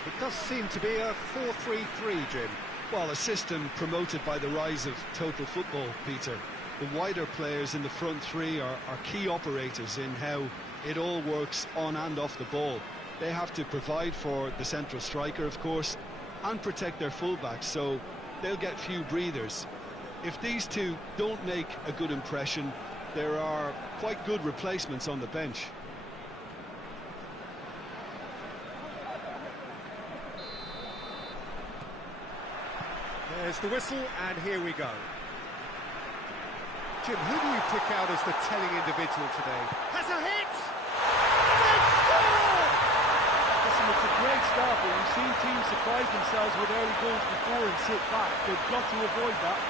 It does seem to be a 4-3-3, Jim. Well, a system promoted by the rise of total football, Peter. The wider players in the front three are key operators in how it all works on and off the ball. They have to provide for the central striker, of course, and protect their fullbacks, so they'll get few breathers. If these two don't make a good impression, there are quite good replacements on the bench. There's the whistle, and here we go. Jim, who do you pick out as the telling individual today? Has a hit! They've scored! Listen, it's a great start, but we've seen teams surprise themselves with early goals before and sit back. They've got to avoid that.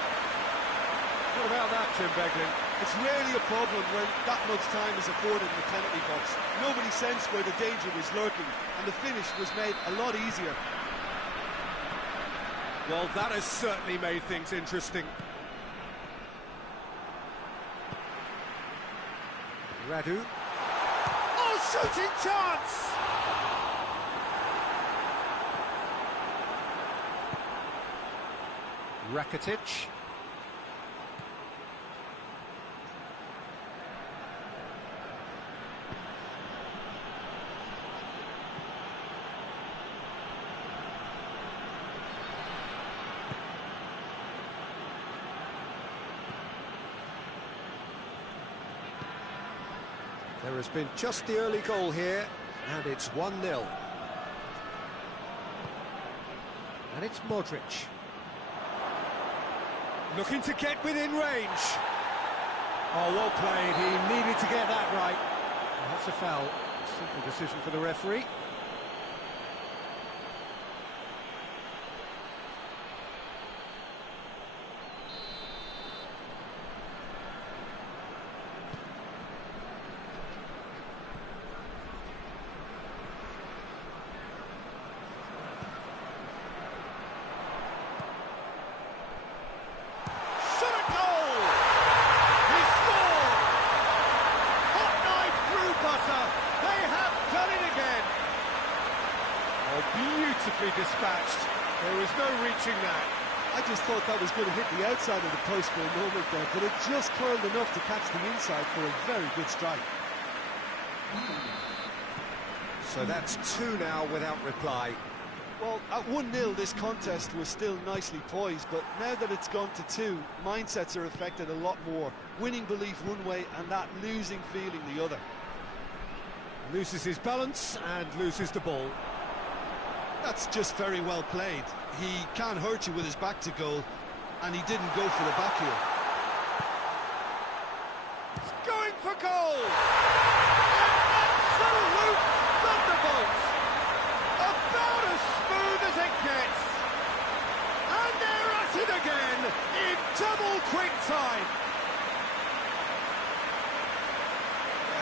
What about that, Jim Beglin? It's rarely a problem when that much time is afforded in the penalty box. Nobody sensed where the danger was lurking, and the finish was made a lot easier. Well, that has certainly made things interesting. Radu. Oh, shooting chance! Rakitic. There has been just the early goal here, and it's 1-0. And it's Modric. Looking to get within range. Oh, well played. He needed to get that right. Well, that's a foul. Simple decision for the referee. Beautifully dispatched. There was no reaching that. I just thought that was going to hit the outside of the post for a moment there, but it just curled enough to catch the inside for a very good strike. So that's 2 now without reply. Well, at 1-0 this contest was still nicely poised, but now that it's gone to 2, mindsets are affected a lot more. Winning belief one way and that losing feeling the other. Loses his balance and loses the ball. That's just very well played. He can't hurt you with his back to goal, and he didn't go for the back heel. He's going for goal! An absolute thunderbolt! About as smooth as it gets! And they're at it again in double quick time!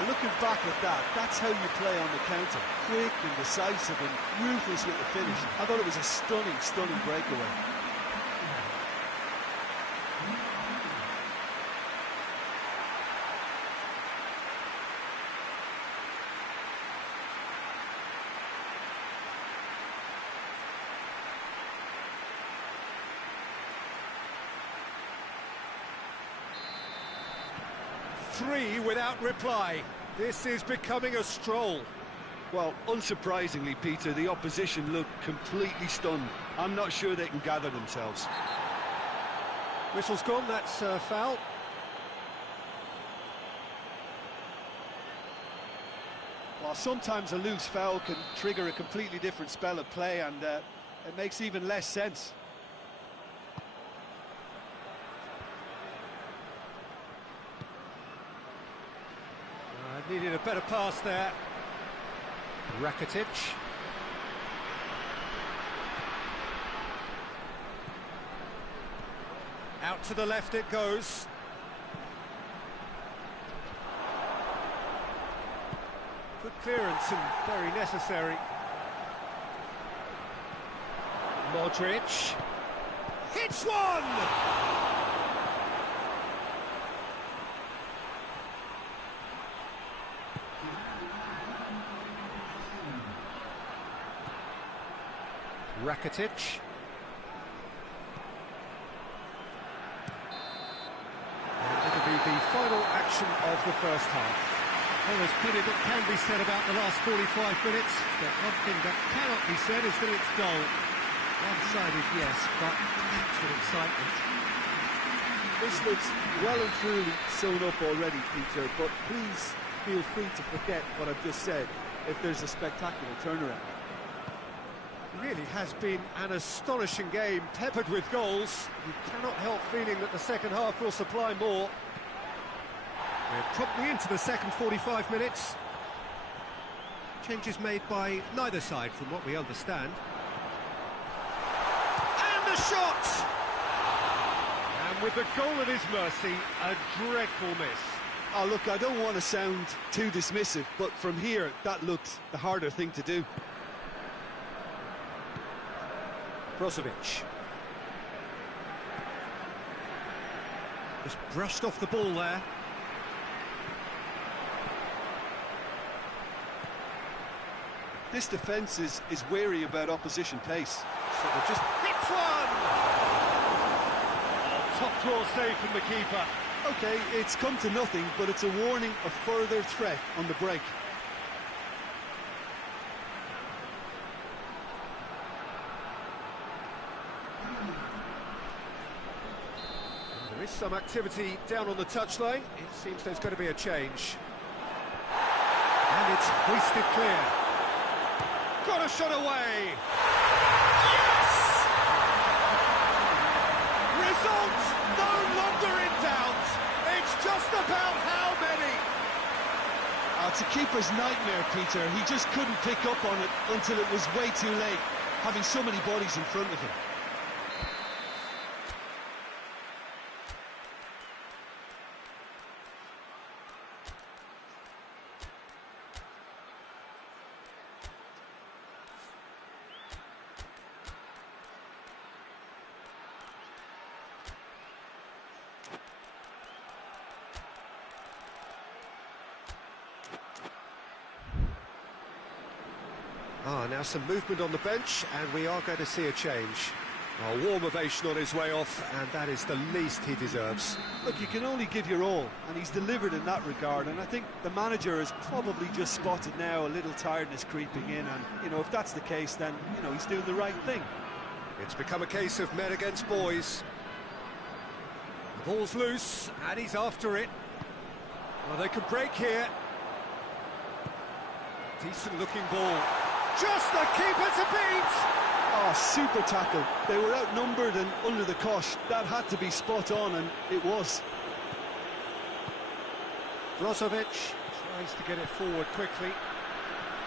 Looking back at that, that's how you play on the counter. Quick and decisive and ruthless with the finish. I thought it was a stunning, stunning breakaway. Three without reply. This is becoming a stroll. Well, unsurprisingly, Peter, the opposition look completely stunned. I'm not sure they can gather themselves. Whistle's gone, that's a foul. Well, sometimes a loose foul can trigger a completely different spell of play, and it makes even less sense. Needed a better pass there. Rakitic. Out to the left it goes. Good clearance and very necessary. Modric. Hits one! Rakitic. And it'll be the final action of the first half. Well, there's plenty that can be said about the last 45 minutes, but one thing that cannot be said is that it's dull. One-sided, yes, but actual excitement. This looks well and truly sewn up already, Peter, but please feel free to forget what I've just said if there's a spectacular turnaround. It really has been an astonishing game, peppered with goals. You cannot help feeling that the second half will supply more. We're promptly into the second 45 minutes. Changes made by neither side, from what we understand. And the shot! And with the goal at his mercy, a dreadful miss. Oh, look, I don't want to sound too dismissive, but from here, that looked the harder thing to do. Brozovic. Just brushed off the ball there. This defence is wary about opposition pace. So they just hits one! Oh, top draw save from the keeper. OK, it's come to nothing, but it's a warning of further threat on the break. There is some activity down on the touchline. It seems there's going to be a change. And it's hoisted clear. Got a shot away! Yes! Result no longer in doubt. It's just about how many. It's a keeper's nightmare, Peter. He just couldn't pick up on it until it was way too late, having so many bodies in front of him. Now some movement on the bench, and we are going to see a change. A warm ovation on his way off, and that is the least he deserves. Look, you can only give your all, and he's delivered in that regard, and I think the manager has probably just spotted now a little tiredness creeping in, and, you know, if that's the case, then, you know, he's doing the right thing. It's become a case of men against boys. The ball's loose, and he's after it. Well, they could break here. Decent-looking ball. Just the keeper to beat! Oh, super tackle. They were outnumbered and under the cosh. That had to be spot on, and it was. Brozovic tries to get it forward quickly.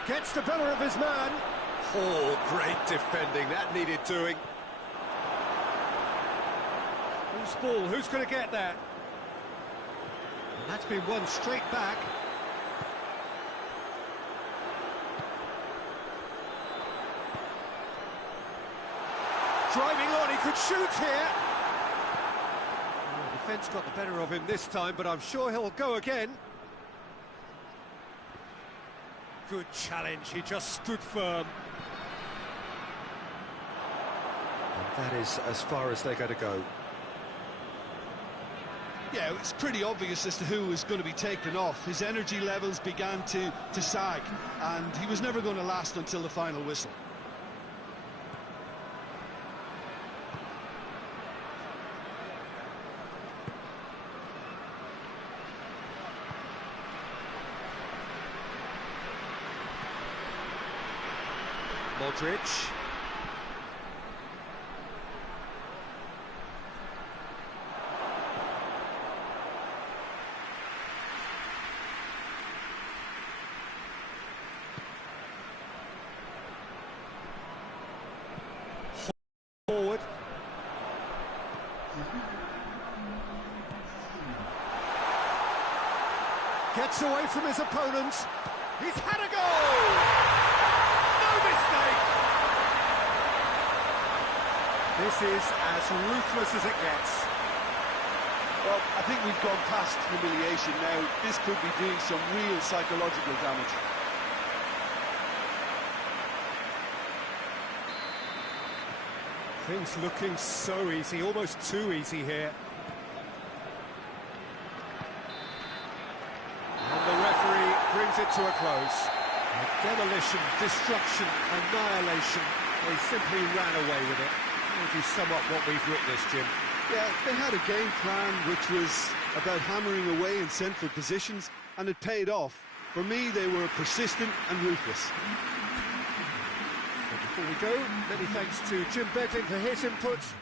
Gets the better of his man. Oh, great defending. That needed doing. Who's ball? Who's going to get that? And that's been won straight back. Driving on, he could shoot here. The defence got the better of him this time, but I'm sure he'll go again. Good challenge, he just stood firm. And that is as far as they're going to go. Yeah, it's pretty obvious as to who was going to be taken off. His energy levels began to sag, and he was never going to last until the final whistle. Modric. Gets away from his opponents. He's had a go! No mistake! This is as ruthless as it gets. Well, I think we've gone past humiliation now. This could be doing some real psychological damage. Things looking so easy, almost too easy here. And the referee brings it to a close. Demolition, destruction, annihilation. They simply ran away with it. How would you sum up what we've witnessed, Jim? Yeah, they had a game plan which was about hammering away in central positions, and it paid off. For me, they were persistent and ruthless. Before we go, many thanks to Jim Beglin for his inputs.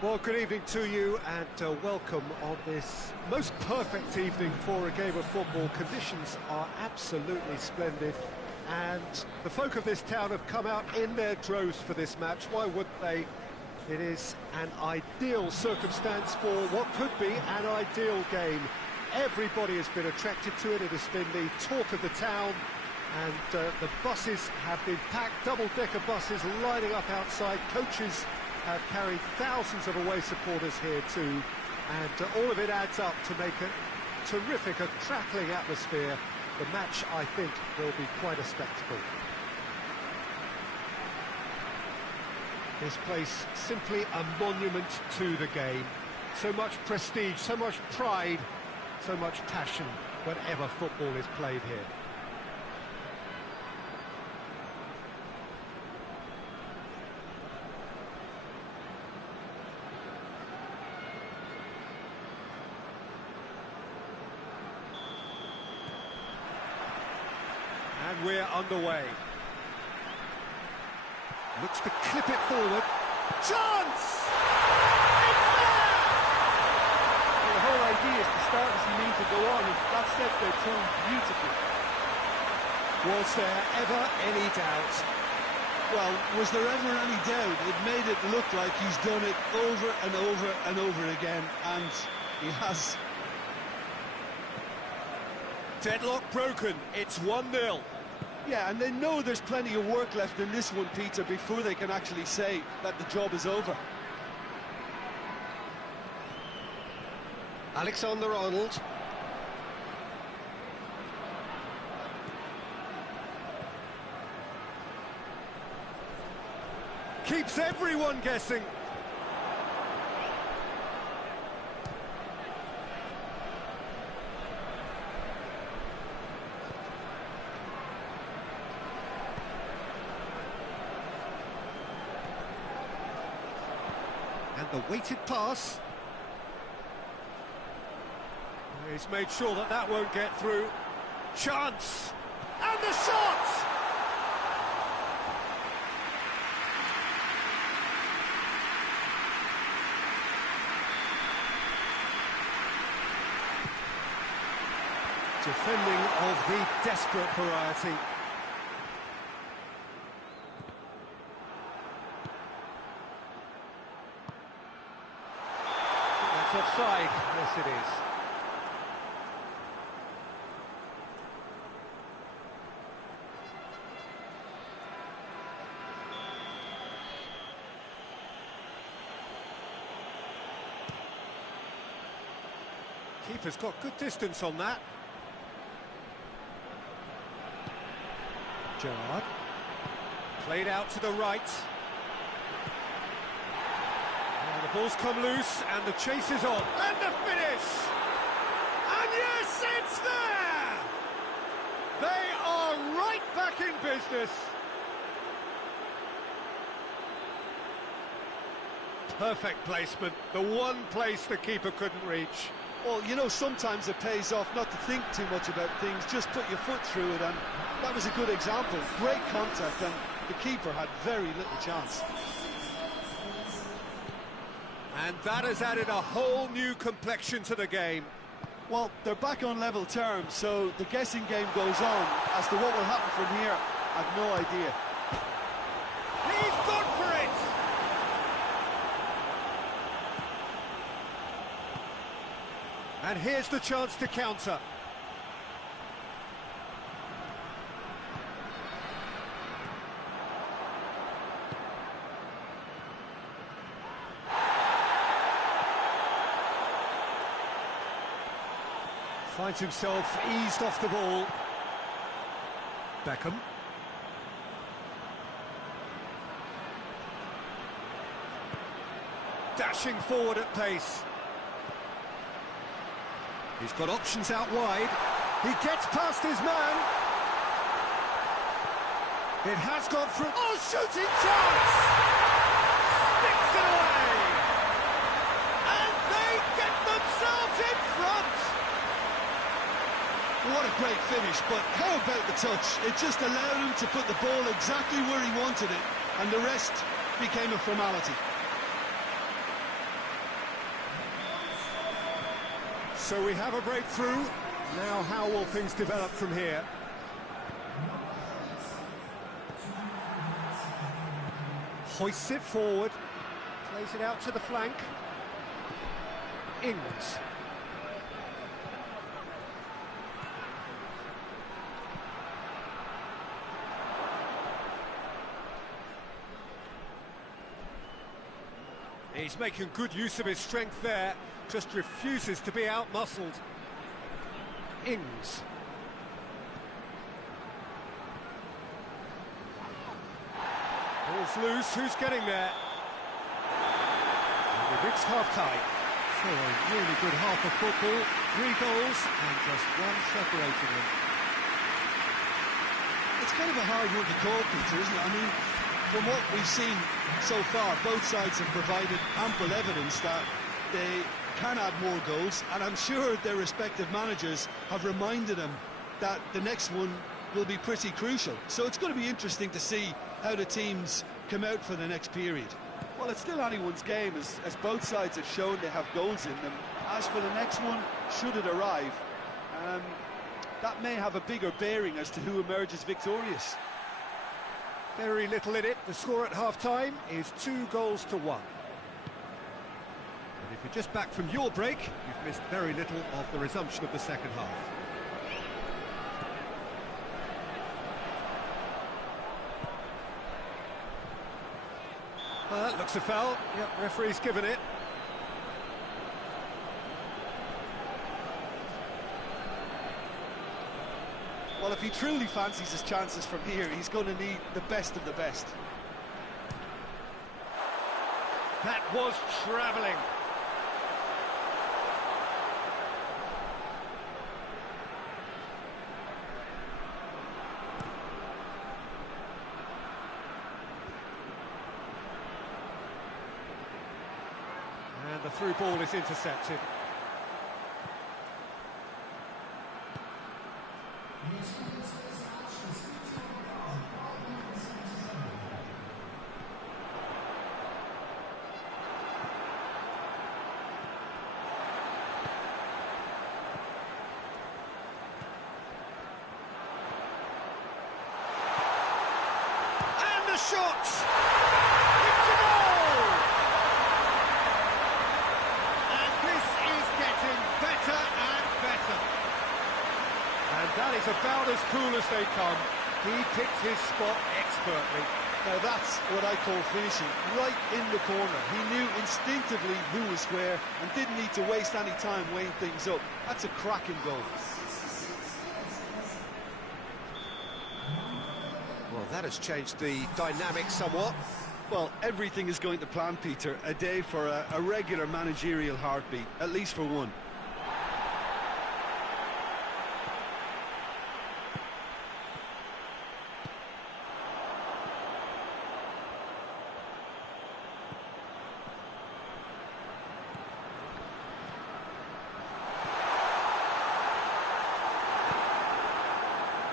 Well, good evening to you and welcome on this most perfect evening for a game of football. Conditions are absolutely splendid and the folk of this town have come out in their droves for this match. Why wouldn't they? It is an ideal circumstance for what could be an ideal game. Everybody has been attracted to it. It has been the talk of the town and the buses have been packed, double-decker buses lining up outside. Coaches have carried thousands of away supporters here too, and all of it adds up to make a terrific, a crackling atmosphere. The match, I think, will be quite a spectacle. This place simply a monument to the game. So much prestige, so much pride, so much passion whenever football is played here. And we're underway. Looks to clip it forward. Chance! It's there! Well, the whole idea is to start as you mean to go on, and that sets their tone beautifully. Was there ever any doubt? Well, was there ever any doubt? It made it look like he's done it over and over and over again, and he has. Deadlock broken. It's 1-0. Yeah, and they know there's plenty of work left in this one, Peter, before they can actually say that the job is over. Alexander-Arnold. Keeps everyone guessing. And the weighted pass. He's made sure that that won't get through. Chance! And the shot! Defending of the desperate variety. That's offside. Yes, it is. Keeper's got good distance on that. Gerrard. Played out to the right. Now the ball's come loose and the chase is on. And the finish! And yes, it's there! They are right back in business. Perfect placement, the one place the keeper couldn't reach. Well, you know, sometimes it pays off not to think too much about things, just put your foot through it, and that was a good example. Great contact, and the keeper had very little chance. And that has added a whole new complexion to the game. Well, they're back on level terms, so the guessing game goes on. As to what will happen from here, I've no idea. He's gone for it! And here's the chance to counter. Finds himself eased off the ball. Beckham. Dashing forward at pace. He's got options out wide. He gets past his man. It has gone through. Oh, shooting chance! Sticks it away! And they get themselves in front! What a great finish, but how about the touch? It just allowed him to put the ball exactly where he wanted it, and the rest became a formality. So we have a breakthrough. Now how will things develop from here? Hoists it forward. Plays it out to the flank. Ings. He's making good use of his strength there. Just refuses to be out-muscled. Ings. Ball's loose, who's getting there? And we've reached half-time. So a really good half of football, 3 goals and just one separating them. It's kind of a hard one to call, Peter, isn't it? I mean, from what we've seen so far, both sides have provided ample evidence that they can add more goals, and I'm sure their respective managers have reminded them that the next one will be pretty crucial. So it's going to be interesting to see how the teams come out for the next period. Well, it's still anyone's game, as both sides have shown they have goals in them. As for the next one, should it arrive, that may have a bigger bearing as to who emerges victorious. Very little in it. The score at half-time is 2-1. And if you're just back from your break, you've missed very little of the resumption of the second half. That looks a foul. Yep, referee's given it. Well, if he truly fancies his chances from here, he's going to need the best of the best. That was travelling. And the through ball is intercepted. Shot! It's a goal! And this is getting better and better. And that is about as cool as they come. He picked his spot expertly. Now that's what I call finishing, right in the corner. He knew instinctively who was where and didn't need to waste any time weighing things up. That's a cracking goal. Well, that has changed the dynamic somewhat. Well, everything is going to plan, Peter. A day for a regular managerial heartbeat, at least for one.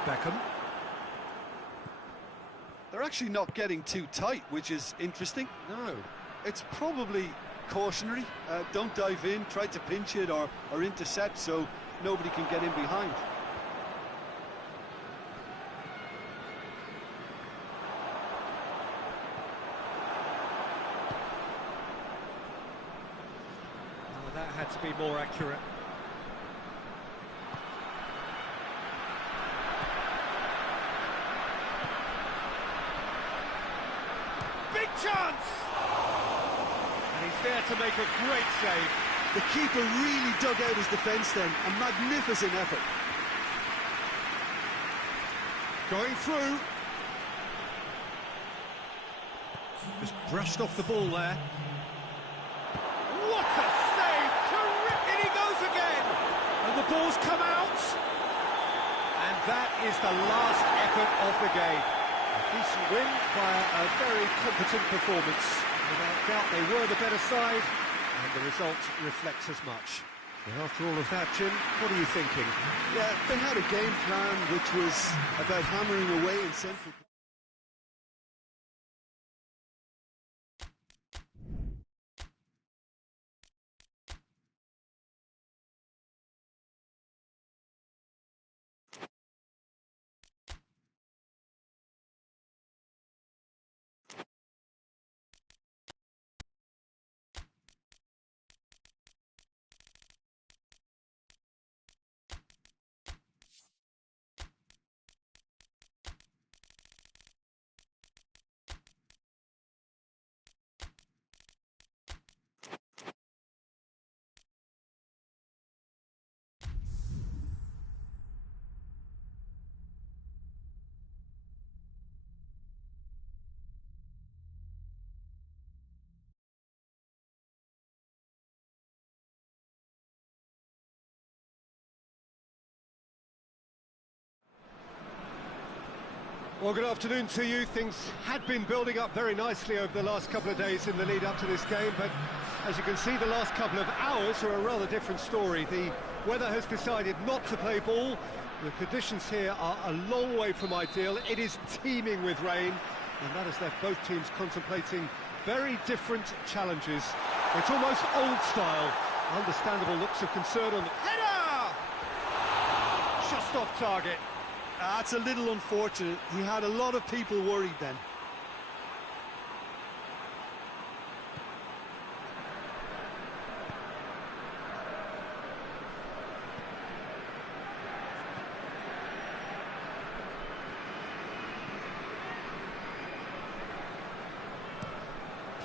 Beckham. They're actually not getting too tight, which is interesting. No. It's probably cautionary. Don't dive in, try to pinch it or intercept so nobody can get in behind. Oh, that had to be more accurate. Big chance! And he's there to make a great save. The keeper really dug out his defence then, a magnificent effort. Going through. Just brushed off the ball there. What a save! Terrific! In he goes again! And the ball's come out. And that is the last effort of the game. A decent win via a very competent performance. Without doubt, they were the better side, and the result reflects as much. But after all of that, Jim, what are you thinking? Yeah, they had a game plan which was about hammering away in central. Well, good afternoon to you. Things had been building up very nicely over the last couple of days in the lead up to this game, but as you can see, the last couple of hours are a rather different story. The weather has decided not to play ball. The conditions here are a long way from ideal. It is teeming with rain, and that has left both teams contemplating very different challenges. It's almost old style. Understandable looks of concern on the header! Just off target. That's a little unfortunate. He had a lot of people worried then.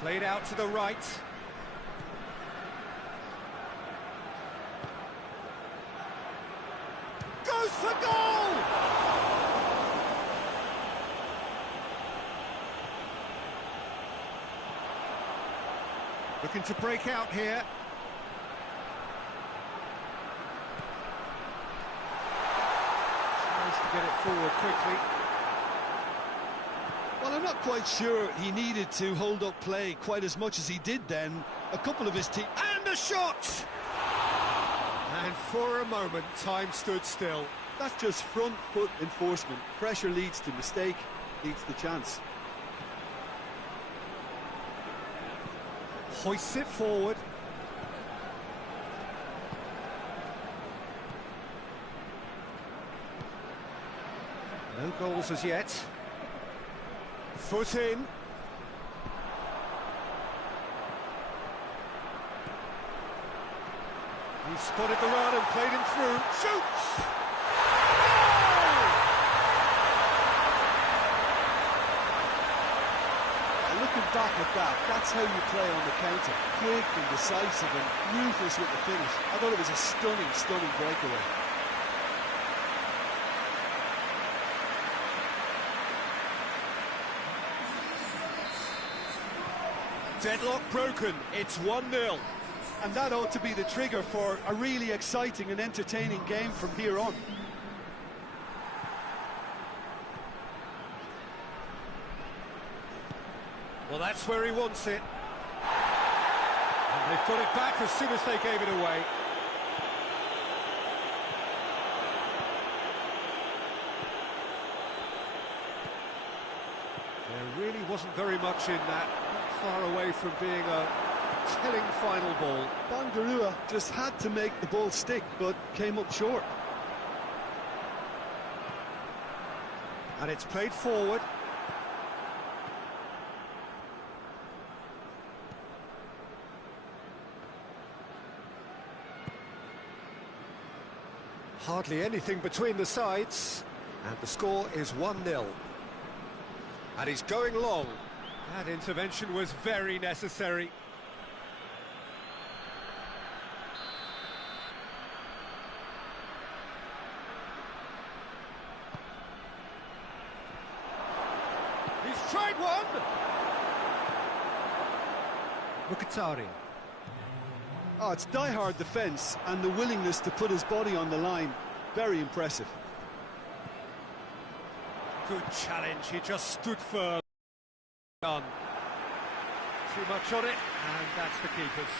Played out to the right. Goes for goal! Looking to break out here. Tries to get it forward quickly. Well, I'm not quite sure he needed to hold up play quite as much as he did then. A couple of his team... And a shot! And for a moment, time stood still. That's just front foot enforcement. Pressure leads to mistake, leads to chance. Hoists it forward. No goals as yet. Foot in. He spotted the run and played him through. Shoots! Goal! back at that. That's how you play on the counter. Quick and decisive and ruthless with the finish. I thought it was a stunning, stunning breakaway. Deadlock broken, it's 1-0. And that ought to be the trigger for a really exciting and entertaining game from here on. Well, that's where he wants it. And they've got it back as soon as they gave it away. There really wasn't very much in that, not far away from being a telling final ball. Bangarua just had to make the ball stick, but came up short. And it's played forward. Hardly anything between the sides, and the score is 1-0. And he's going long. That intervention was very necessary. He's tried one! Mkhitaryan. Oh, it's die-hard defence and the willingness to put his body on the line. Very impressive. Good challenge, he just stood firm. Done. Too much on it, and that's the keeper's.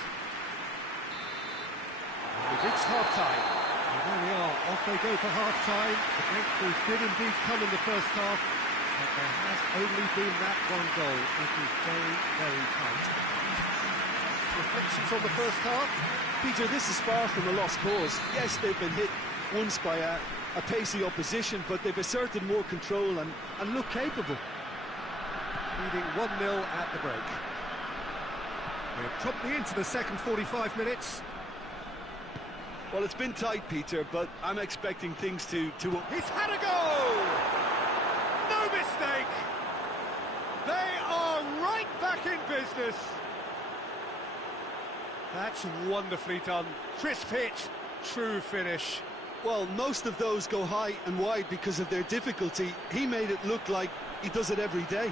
And we've reached half-time. And there we are, off they go for half-time. The breakthrough did indeed come in the first half, but there has only been that one goal. It is very, very tight. Reflections on the first half? Peter, this is far from a lost cause. Yes, they've been hit once by a pacey opposition, but they've asserted more control and look capable. Leading 1-0 at the break. We're promptly into the second 45 minutes. Well, it's been tight, Peter, but I'm expecting things to... He's had a goal! No mistake! They are right back in business. That's wonderfully done. Crisp hit, true finish. Well, most of those go high and wide because of their difficulty. He made it look like he does it every day.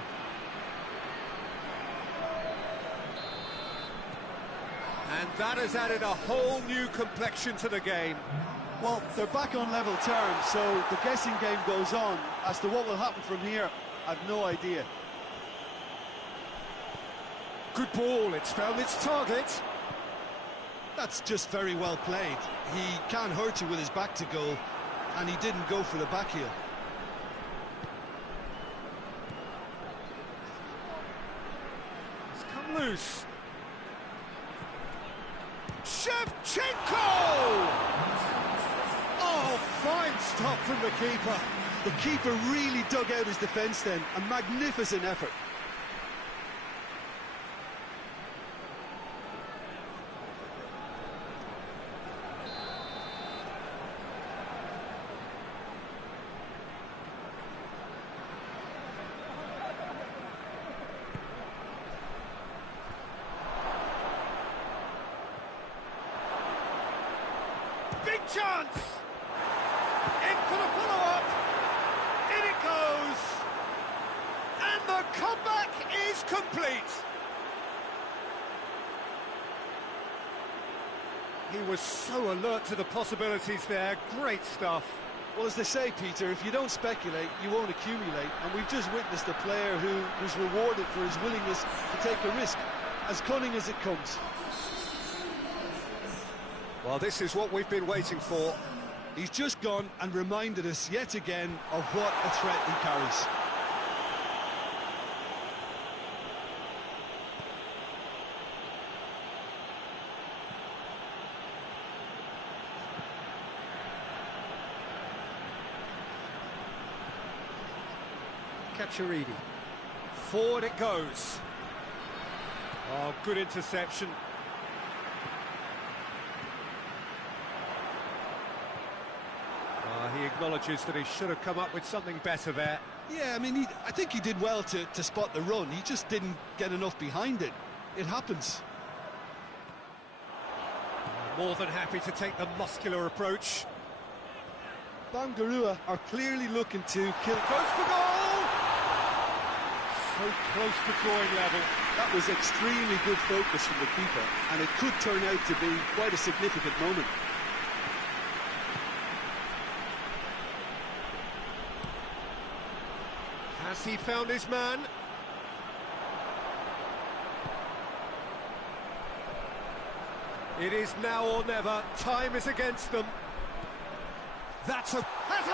And that has added a whole new complexion to the game. Well, they're back on level terms, so the guessing game goes on. As to what will happen from here, I've no idea. Good ball, it's found its target. That's just very well played. He can't hurt you with his back to goal, and he didn't go for the back heel. It's come loose. Shevchenko! Oh, fine stop from the keeper. The keeper really dug out his defence then. A magnificent effort. Big chance! In for the follow-up! In it goes! And the comeback is complete! He was so alert to the possibilities there. Great stuff. Well, as they say, Peter, if you don't speculate, you won't accumulate. And we've just witnessed a player who was rewarded for his willingness to take a risk, as cunning as it comes. Well, this is what we've been waiting for. He's just gone and reminded us yet again of what a threat he carries. Cacciaridi. Forward it goes. Oh, good interception. He acknowledges that he should have come up with something better there. Yeah, I mean, I think he did well to spot the run. He just didn't get enough behind it. It happens. More than happy to take the muscular approach. Bangarua are clearly looking to kill. Goes for goal! So close to drawing level. That was extremely good focus from the keeper, and it could turn out to be quite a significant moment. Has he found his man? It is now or never. Time is against them. That's a pop!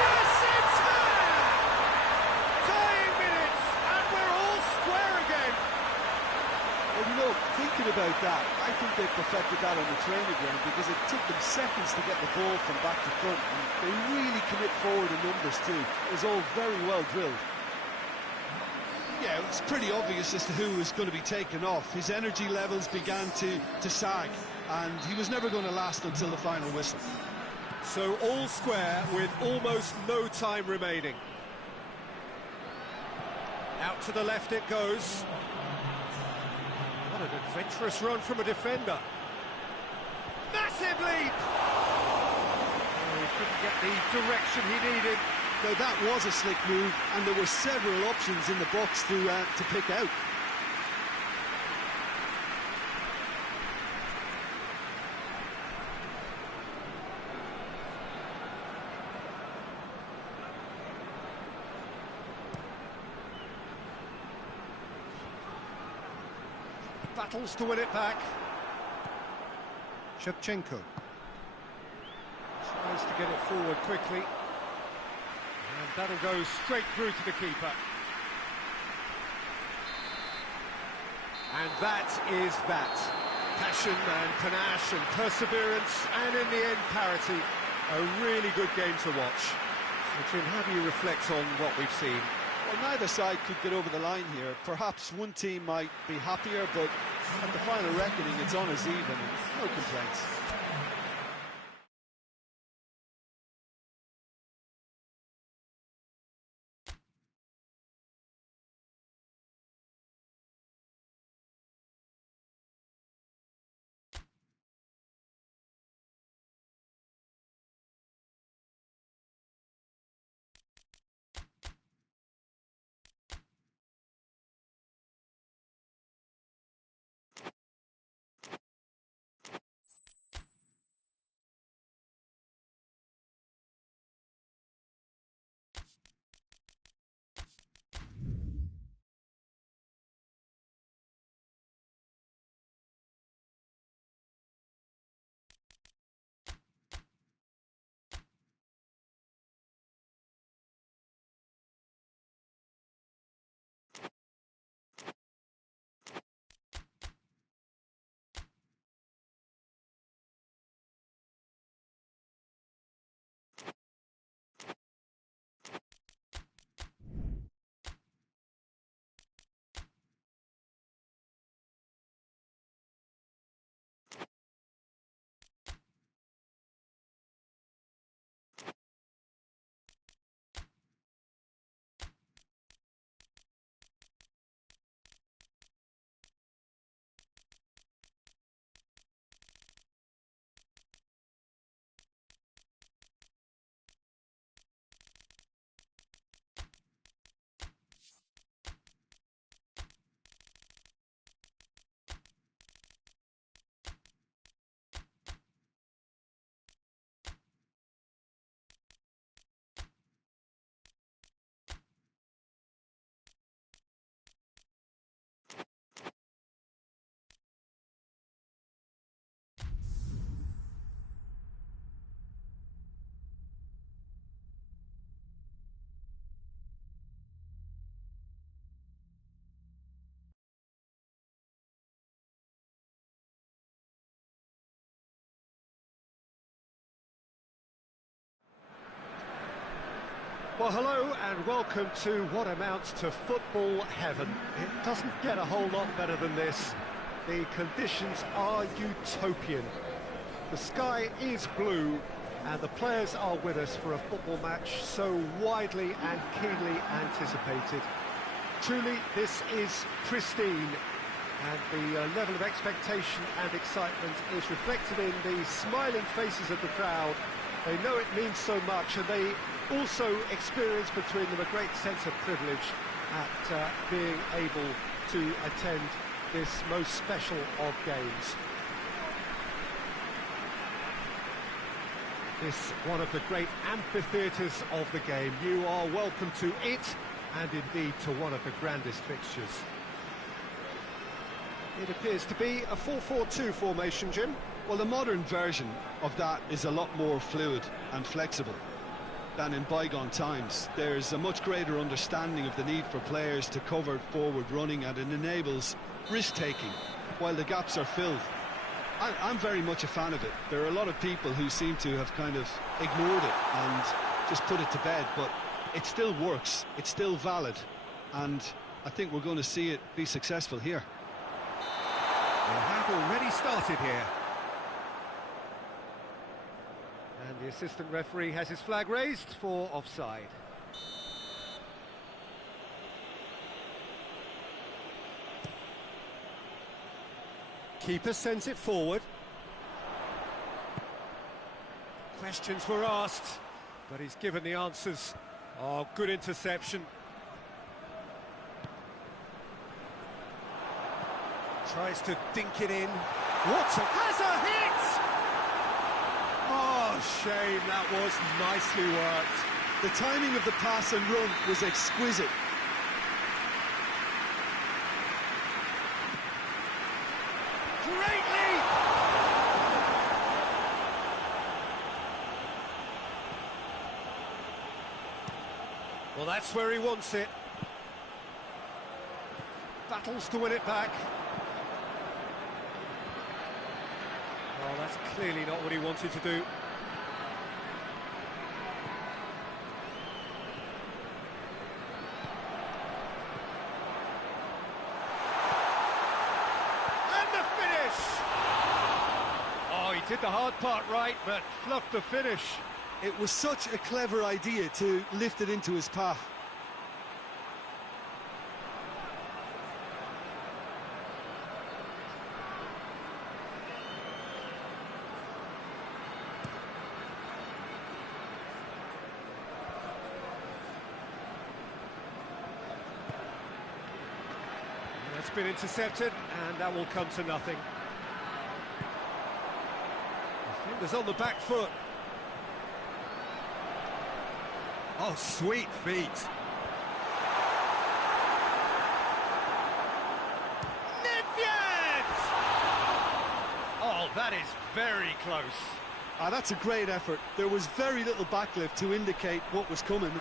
Yes, it's there! Dying minutes, and we're all square again. Well, you know, thinking about that, I think they perfected that on the training ground because it took them seconds to get the ball from back to front, and they really commit forward in numbers too. It was all very well drilled. Yeah, it's pretty obvious as to who was going to be taken off. His energy levels began to sag, and he was never going to last until the final whistle. So all square with almost no time remaining. Out to the left it goes. What an adventurous run from a defender. Massive leap! Oh, he couldn't get the direction he needed. Now that was a slick move, and there were several options in the box to pick out. Battles to win it back. Shevchenko tries to get it forward quickly. And that'll go straight through to the keeper. And that is that. Passion and panache and perseverance, and in the end, parity. A really good game to watch. So, Jim, how do you reflect on what we've seen? Well, neither side could get over the line here. Perhaps one team might be happier, but at the final reckoning, it's on as even, and no complaints. Well, hello and welcome to what amounts to football heaven. It doesn't get a whole lot better than this. The conditions are utopian. The sky is blue, And the players are with us for a football match so widely and keenly anticipated. Truly, this is pristine, and the level of expectation and excitement is reflected in the smiling faces of the crowd. They know it means so much, and they also experience between them a great sense of privilege at being able to attend this most special of games. This one of the great amphitheatres of the game. You are welcome to it, and indeed to one of the grandest fixtures. It appears to be a 4-4-2 formation, Jim. Well, the modern version of that is a lot more fluid and flexible than in bygone times. There's a much greater understanding of the need for players to cover forward running, and it enables risk-taking while the gaps are filled. I'm very much a fan of it. There are a lot of people who seem to have kind of ignored it and just put it to bed, but it still works, it's still valid, and I think we're going to see it be successful here. They have already started here. And the assistant referee has his flag raised for offside. Keeper sends it forward. Questions were asked, but he's given the answers. Oh, good interception. Tries to dink it in. Watson has a hit! Oh, shame, that was nicely worked. The timing of the pass and run was exquisite. Great leap! Well, that's where he wants it. Battles to win it back. Oh, that's clearly not what he wanted to do. Did the hard part right, but fluffed the finish. It was such a clever idea to lift it into his path. That's been intercepted, and that will come to nothing. Defenders on the back foot. Oh, sweet feet. Nedved! Oh, that is very close. That's a great effort. There was very little backlift to indicate what was coming.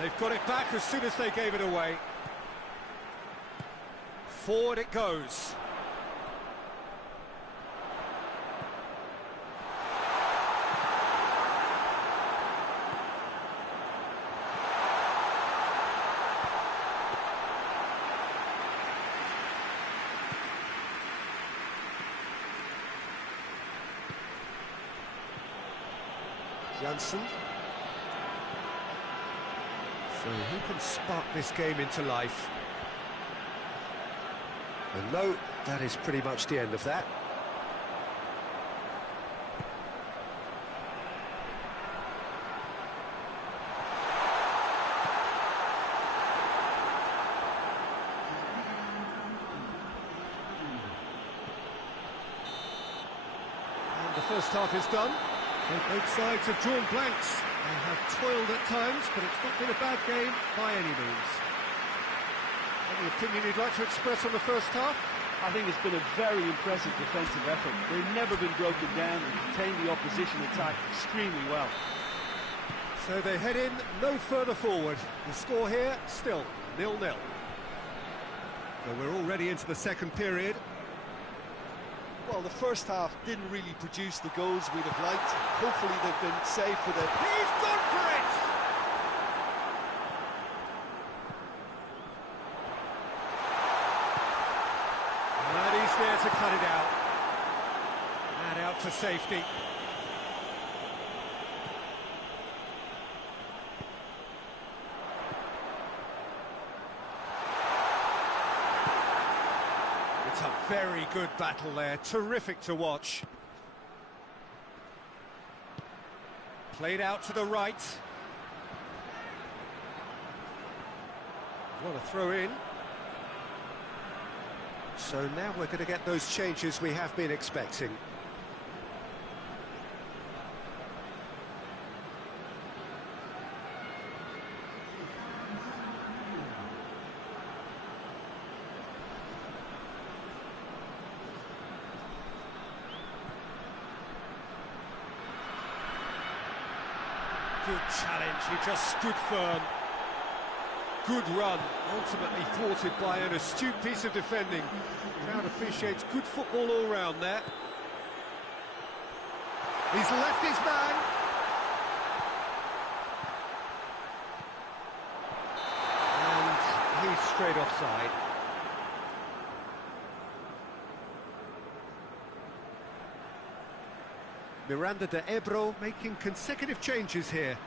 They've got it back as soon as they gave it away. Forward it goes. Janssen. So who can spark this game into life? And no, that is pretty much the end of that. And the first half is done. And both sides have drawn blanks. They have toiled at times, but it's not been a bad game by any means. Any opinion you'd like to express on the first half? I think it's been a very impressive defensive effort. They've never been broken down and contained the opposition attack extremely well. So they head in no further forward. The score here, still 0-0. So we're already into the second period. Well, the first half didn't really produce the goals we'd have liked. Hopefully they've been saved for the... He's gone for it! And he's there to cut it out. And out to safety. It's a very good battle there, terrific to watch. Played out to the right. What a throw in. So now we're going to get those changes we have been expecting. Good challenge, he just stood firm. Good run, ultimately thwarted by an astute piece of defending. Crowd appreciates good football all round there. He's left his man. And he's straight offside. Miranda de Ebro making consecutive changes here.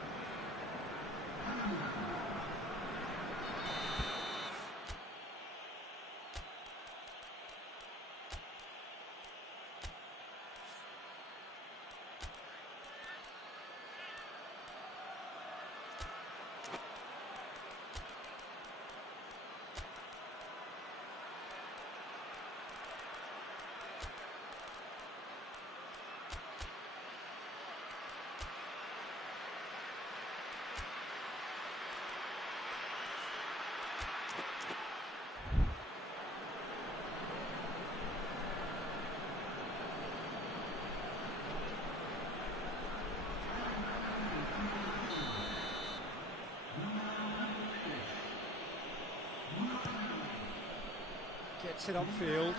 Gets it on field.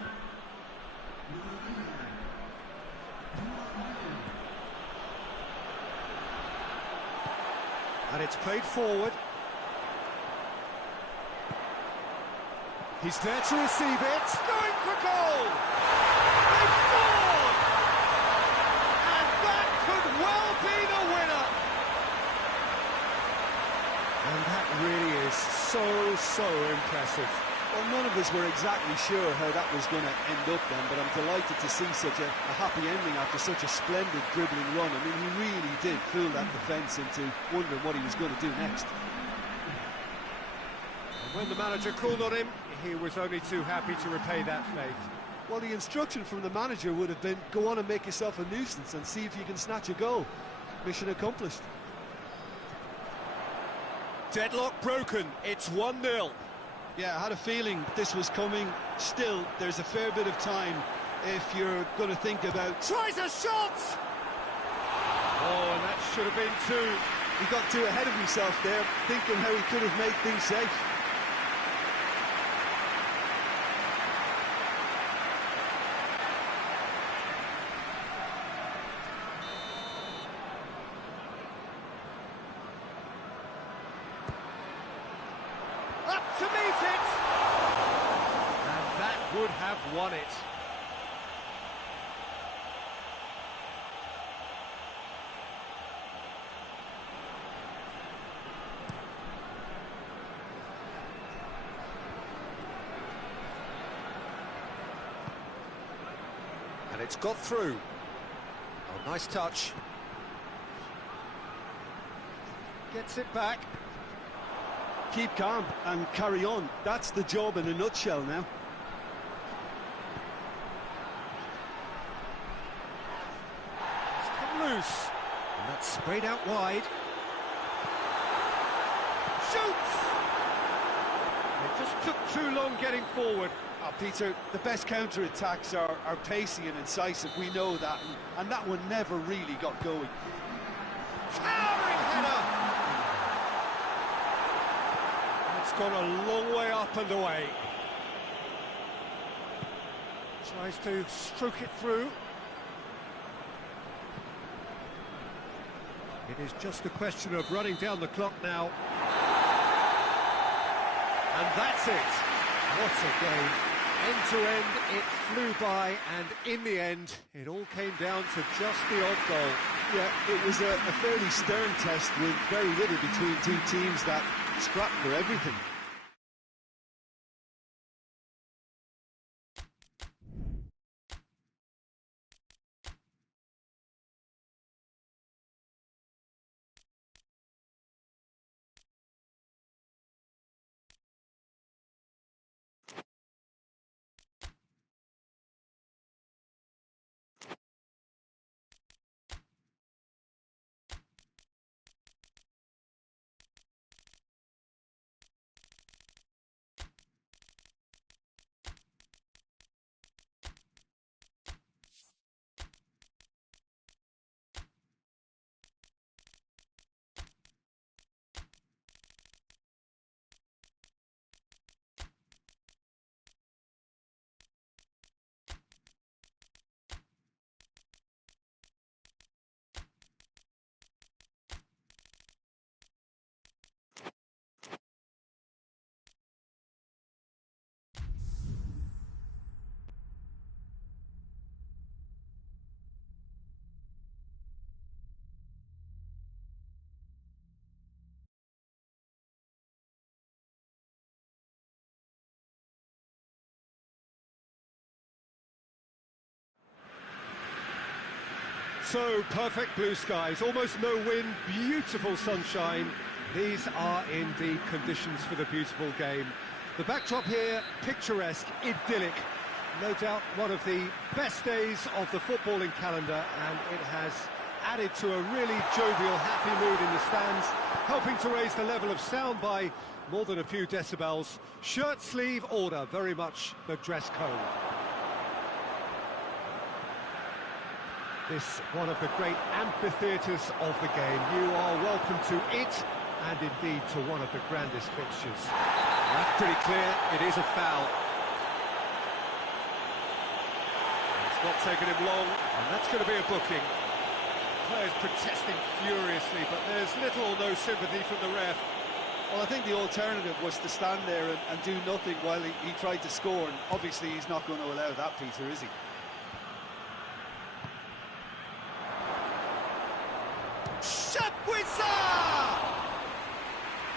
And it's played forward. He's there to receive it. Going for goal! They've scored! And that could well be the winner! And that really is so impressive. Well, none of us were exactly sure how that was going to end up then, but I'm delighted to see such a happy ending after such a splendid dribbling run. I mean, he really did fool that defence into wondering what he was going to do next. And when the manager called on him, he was only too happy to repay that faith. Well, the instruction from the manager would have been, go on and make yourself a nuisance and see if you can snatch a goal. Mission accomplished. Deadlock broken, it's 1-0. Yeah, I had a feeling this was coming. Still, there's a fair bit of time if you're going to think about... Tries a shot! Oh, and that should have been two. He got too ahead of himself there, thinking how he could have made things safe. Up to meet it! And that would have won it. And it's got through. Oh, nice touch. Gets it back. Keep calm and carry on. That's the job in a nutshell now. It's come loose. And that's sprayed out wide. Shoots! It just took too long getting forward. Oh, Peter, the best counter-attacks are pacey and incisive, we know that, and that one never really got going. Towering header! It's gone a long way up and away. Tries to stroke it through. It is just a question of running down the clock now. And that's it. What a game. End to end, it flew by, and in the end, it all came down to just the odd goal. Yeah, it was a fairly stern test with very little between two teams that scrapped for everything. So, perfect blue skies, almost no wind, beautiful sunshine. These are indeed conditions for the beautiful game. The backdrop here, picturesque, idyllic. No doubt one of the best days of the footballing calendar, and it has added to a really jovial, happy mood in the stands, helping to raise the level of sound by more than a few decibels. Shirt sleeve order, very much the dress code. This one of the great amphitheatres of the game. You are welcome to it, and indeed to one of the grandest fixtures. That's pretty clear, it is a foul. It's not taken him long, and that's going to be a booking. Players protesting furiously, but there's little or no sympathy from the ref. Well, I think the alternative was to stand there and do nothing while he tried to score, and obviously he's not going to allow that, Peter, is he?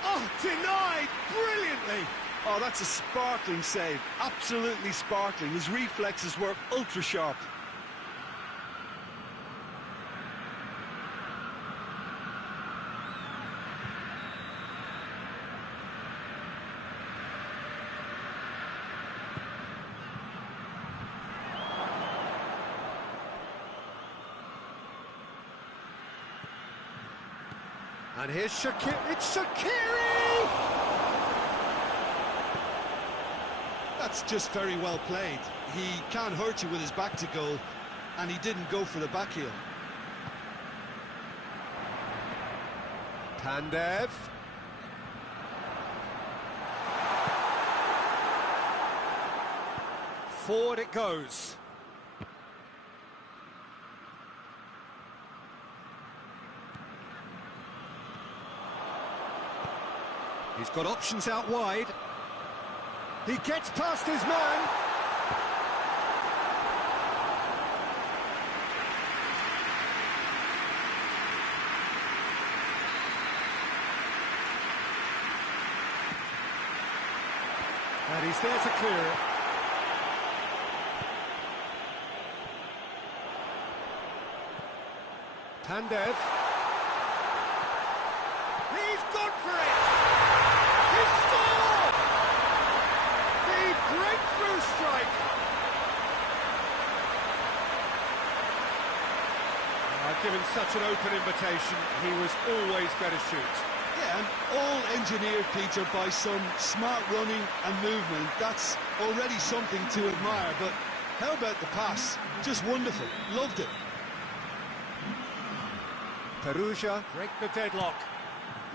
Oh, denied brilliantly. Oh, that's a sparkling save, absolutely sparkling. His reflexes were ultra sharp. And here's Shaqiri. It's Shaqiri! That's just very well played. He can't hurt you with his back to goal, and he didn't go for the back heel. Pandev. Forward it goes. He's got options out wide. He gets past his man. And he's there to clear it. Pandev. He's gone for it! He's scored! The breakthrough strike! Given such an open invitation, he was always going to shoot. Yeah, and all engineered, Peter, by some smart running and movement. That's already something to admire, but how about the pass? Just wonderful. Loved it. Perugia break the deadlock.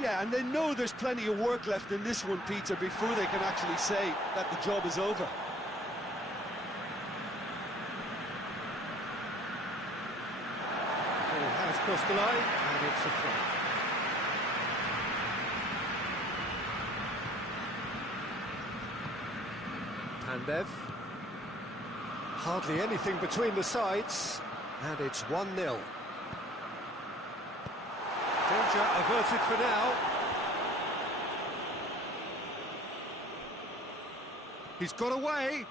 Yeah, and they know there's plenty of work left in this one, Peter, before they can actually say that the job is over. across the line, and it's a throw. Pandev. Hardly anything between the sides, and it's 1-0. Danger averted for now. He's got away.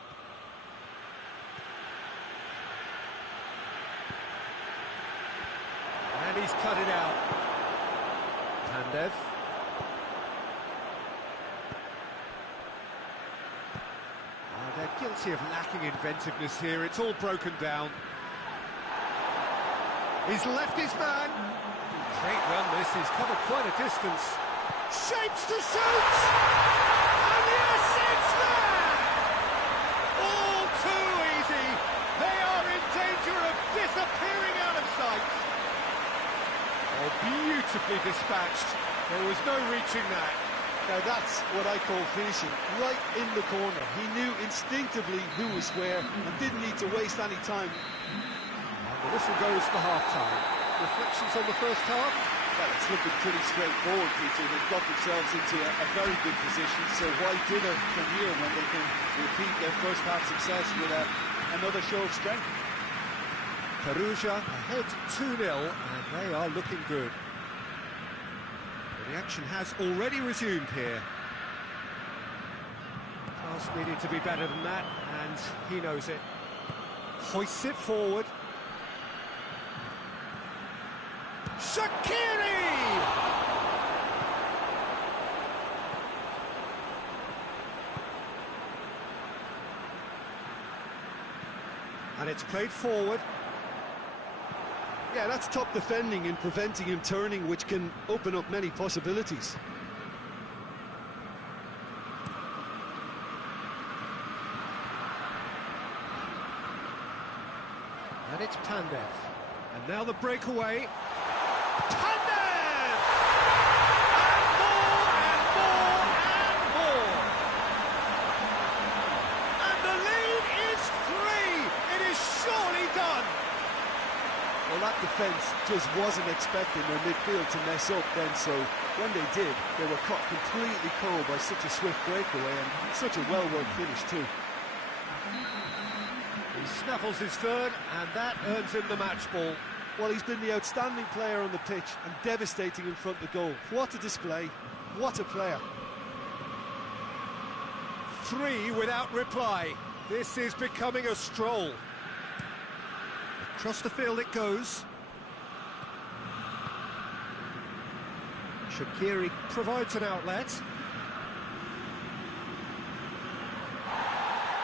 And he's cut it out. Pandev. They're guilty of lacking inventiveness here. It's all broken down. He's left his man. Great run this. He's covered quite a distance. Shapes to shoot! And yes, it's there! All too easy. They are in danger of disappearing out of sight. Oh, beautifully dispatched. There was no reaching that. Now that's what I call finishing, right in the corner. He knew instinctively who was where and didn't need to waste any time. And the whistle goes for half-time. Reflections on the first half? Well, it's looking pretty straightforward, Peter. They've got themselves into a very good position, so why dither from here when they can repeat their first half success with another show of strength? Perugia ahead 2-0, and they are looking good. The action has already resumed here. Pass needed to be better than that, and he knows it. Hoists it forward. Shaqiri! And it's played forward. Yeah, that's top defending and preventing him turning, which can open up many possibilities. And it's Pandev. And now the breakaway. Pandev! And more! And the lead is 3! It is surely done! Well, that defence just wasn't expecting their midfield to mess up then, so when they did, they were caught completely cold by such a swift breakaway and such a well-worked finish too. He snaffles his third, and that earns him the match ball. Well, he's been the outstanding player on the pitch and devastating in front of the goal. What a display, what a player. 3 without reply. This is becoming a stroll. Across the field it goes. Shaqiri provides an outlet.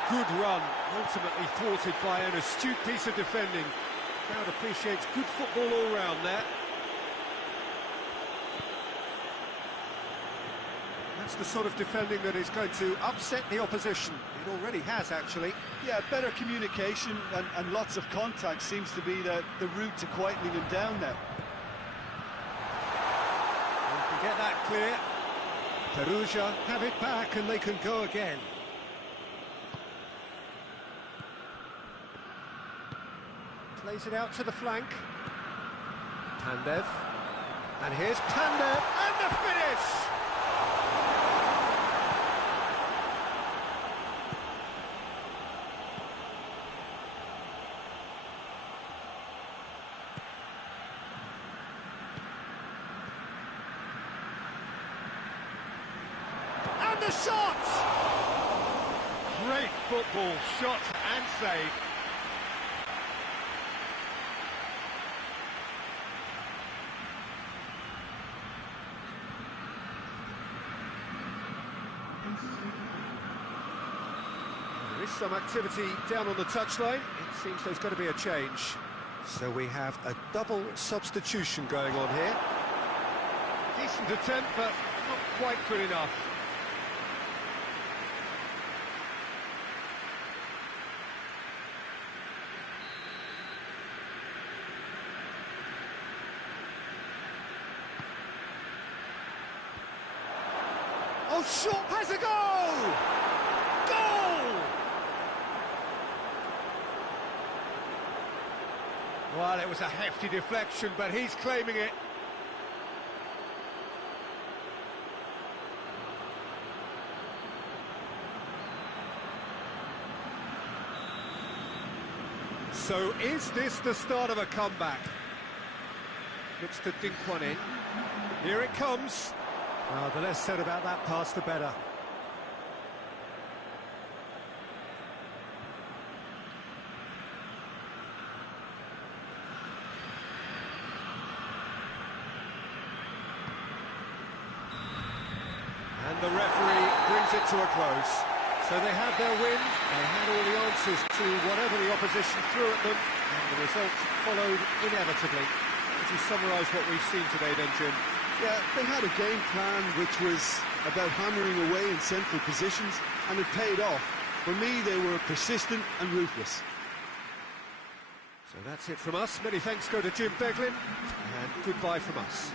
Good run, ultimately thwarted by an astute piece of defending. Crowd appreciates good football all round there. That's the sort of defending that is going to upset the opposition. It already has, actually. Yeah, better communication and lots of contact seems to be the route to quietening him down now. They can get that clear. Perugia have it back and they can go again. Plays it out to the flank. Pandev. And here's Pandev, and the finish! And the shot! Great football, shot and save. There is some activity down on the touchline. It seems there's going to be a change. So we have a double substitution going on here. Decent attempt, but not quite good enough. Oh, shot has a goal! Goal! Well, it was a hefty deflection, but he's claiming it. So is this the start of a comeback? Looks to dink one in. Here it comes. Well, the less said about that pass, the better. And the referee brings it to a close. So they have their win, they had all the answers to whatever the opposition threw at them, and the result followed inevitably. Would you summarise what we've seen today then, Jim? Yeah, they had a game plan which was about hammering away in central positions, and it paid off. For me, they were persistent and ruthless. So that's it from us. Many thanks go to Jim Beglin, and goodbye from us.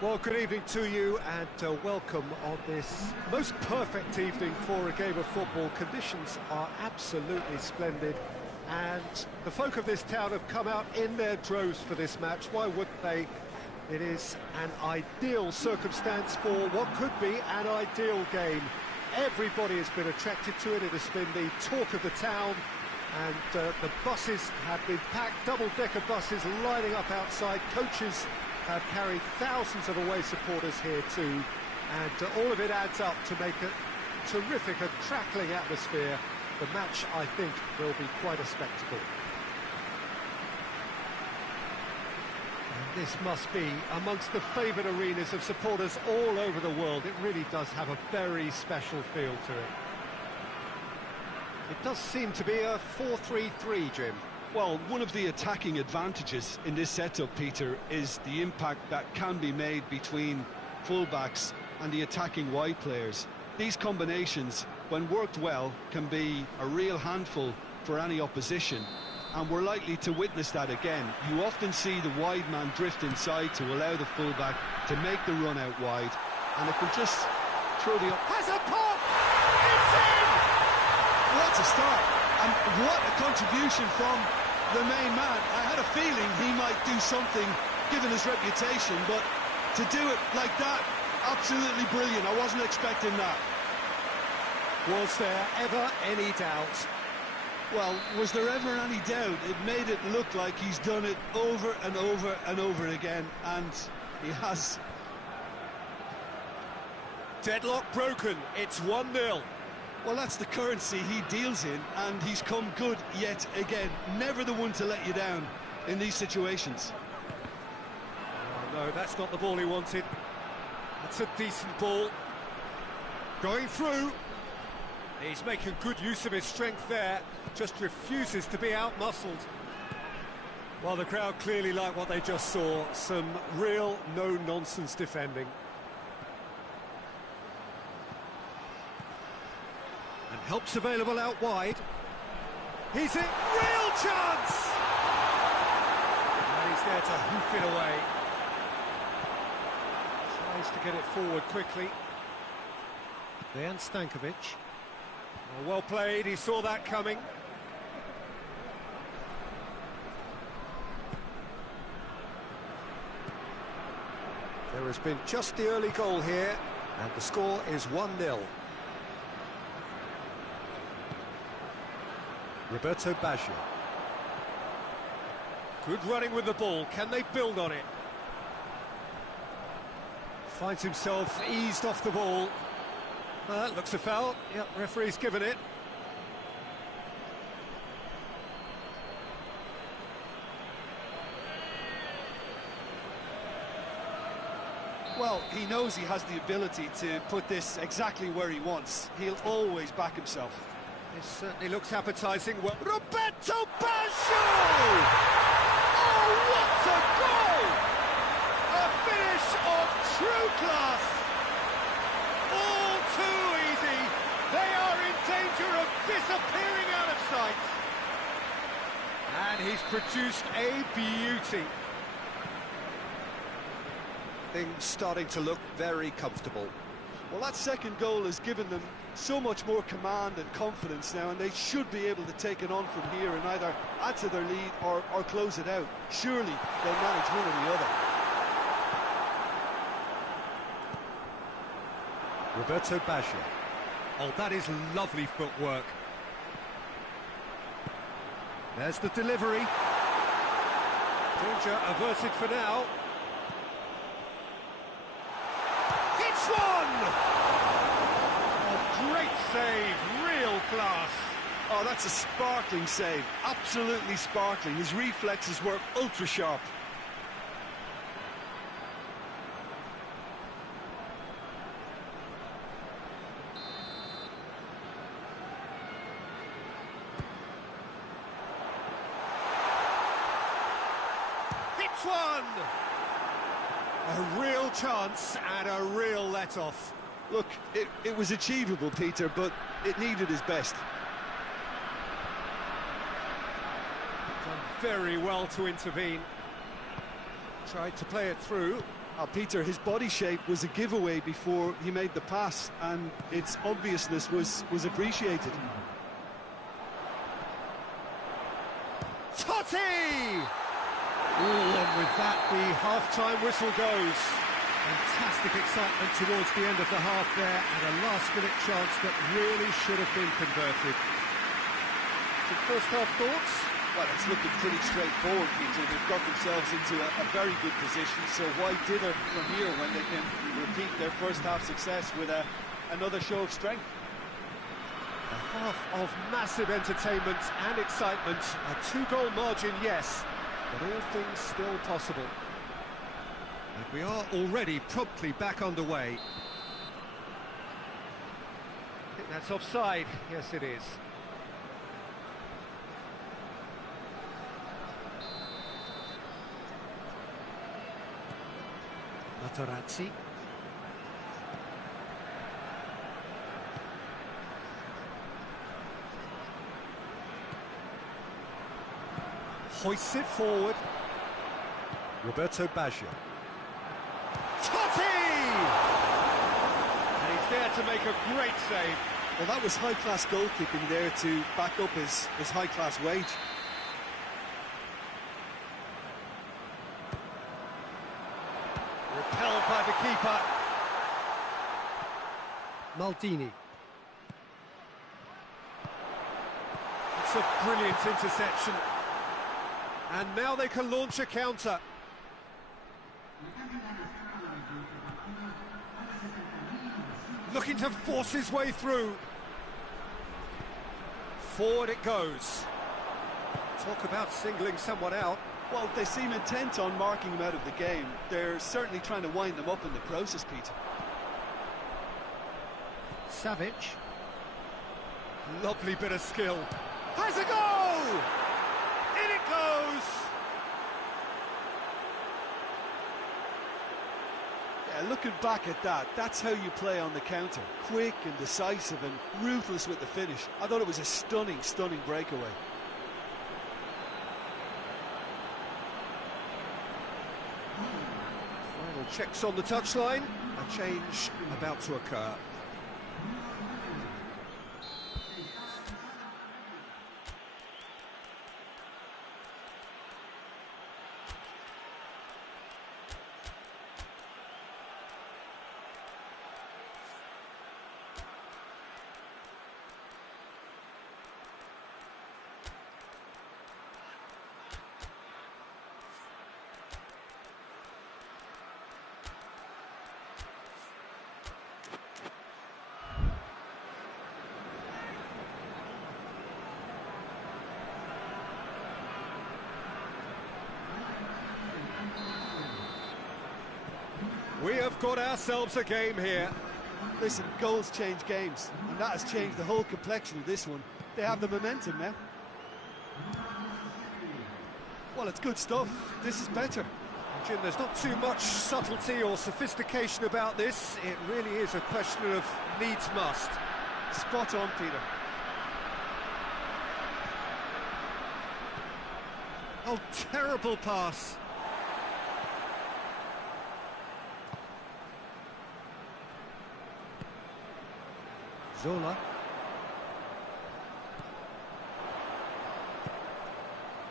Well, good evening to you, and welcome on this most perfect evening for a game of football. Conditions are absolutely splendid, and the folk of this town have come out in their droves for this match. Why wouldn't they? It is an ideal circumstance for what could be an ideal game. Everybody has been attracted to it. It has been the talk of the town, and the buses have been packed, double-decker buses lining up outside. Coaches have carried thousands of away supporters here too, and all of it adds up to make a terrific and crackling atmosphere. The match, I think, will be quite a spectacle. And this must be amongst the favoured arenas of supporters all over the world. It really does have a very special feel to it. It does seem to be a 4-3-3, Jim. Well, one of the attacking advantages in this setup, Peter, is the impact that can be made between fullbacks and the attacking wide players. These combinations, when worked well, can be a real handful for any opposition, and we're likely to witness that again. You often see the wide man drift inside to allow the fullback to make the run out wide, and it can just throw the... Has a pop! It's in! What a start, and what a contribution from the main man. I had a feeling he might do something given his reputation, but to do it like that, absolutely brilliant. I wasn't expecting that. Was there ever any doubt? Well, was there ever any doubt? It made it look like he's done it over and over and over again, and he has. Deadlock broken, it's 1-0. Well, that's the currency he deals in, and he's come good yet again. Never the one to let you down in these situations. Oh, no, that's not the ball he wanted. That's a decent ball. Going through. He's making good use of his strength there. Just refuses to be out-muscled. Well, the crowd clearly like what they just saw. Some real no-nonsense defending. Help's available out wide. He's in, real chance! And he's there to hoof it away. Tries to get it forward quickly. Dejan Stankovic. Oh, well played, he saw that coming. There has been just the early goal here, and the score is 1-0. Roberto Baggio. Good running with the ball, can they build on it? Finds himself eased off the ball. That looks a foul. Yep, referee's given it. Well, he knows he has the ability to put this exactly where he wants. He'll always back himself. This certainly looks appetising. Well, Roberto Baggio! Oh, what a goal! A finish of true class! All too easy. They are in danger of disappearing out of sight. And he's produced a beauty. Things starting to look very comfortable. Well, that second goal has given them so much more command and confidence now, and they should be able to take it on from here and either add to their lead or close it out. Surely they'll manage one or the other. Roberto Baggio. Oh, that is lovely footwork. There's the delivery. Danger averted for now. Hits one! Oh, great save, real class. Oh, that's a sparkling save, absolutely sparkling. His reflexes were ultra sharp. Hits one! A real chance and a real let-off. Look, it was achievable, Peter, but it needed his best. Done very well to intervene. Tried to play it through. Peter, his body shape was a giveaway before he made the pass, and its obviousness was appreciated. Totti! And with that, the half-time whistle goes. Fantastic excitement towards the end of the half there, and a last-minute chance that really should have been converted. Some first-half thoughts? Well, it's looking pretty straightforward, Peter. They've got themselves into a very good position, so why dither from here when they can repeat their first-half success with another show of strength? A half of massive entertainment and excitement. A two-goal margin, yes, but all things still possible. And we are already promptly back underway. I think that's offside. Yes, it is. Materazzi. Hoists it forward. Roberto Baggio. Totti! And he's there to make a great save. Well, that was high-class goalkeeping there to back up his high-class wage. Repelled by the keeper. Maldini. It's a brilliant interception. And now they can launch a counter. Looking to force his way through. Forward it goes. Talk about singling someone out. Well, they seem intent on marking him out of the game. They're certainly trying to wind them up in the process, Peter. Savic. Lovely bit of skill. Has a goal! In it goes! Yeah, looking back at that, that's how you play on the counter. Quick and decisive and ruthless with the finish. I thought it was a stunning, stunning breakaway. Final checks on the touchline. A change about to occur. We have got ourselves a game here. Listen, goals change games, and that has changed the whole complexion of this one. They have the momentum now. Well, it's good stuff. This is better. Jim, there's not too much subtlety or sophistication about this. It really is a question of needs must. Spot on, Peter. Oh, terrible pass. Zola.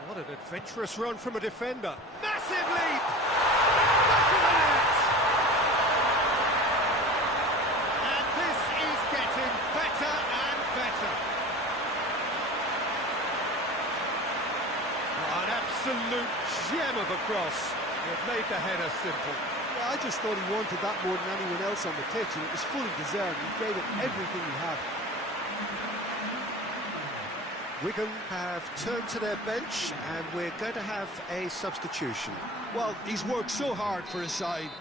What an adventurous run from a defender. Massive leap! Back of the net! And this is getting better and better. Oh, an absolute gem of a cross. It made the header simple. Yeah, I just thought he wanted that more than anyone else on the pitch, and it was fully deserved. He gave it everything he had. Wigan have turned to their bench, and we're going to have a substitution. Well, he's worked so hard for his side,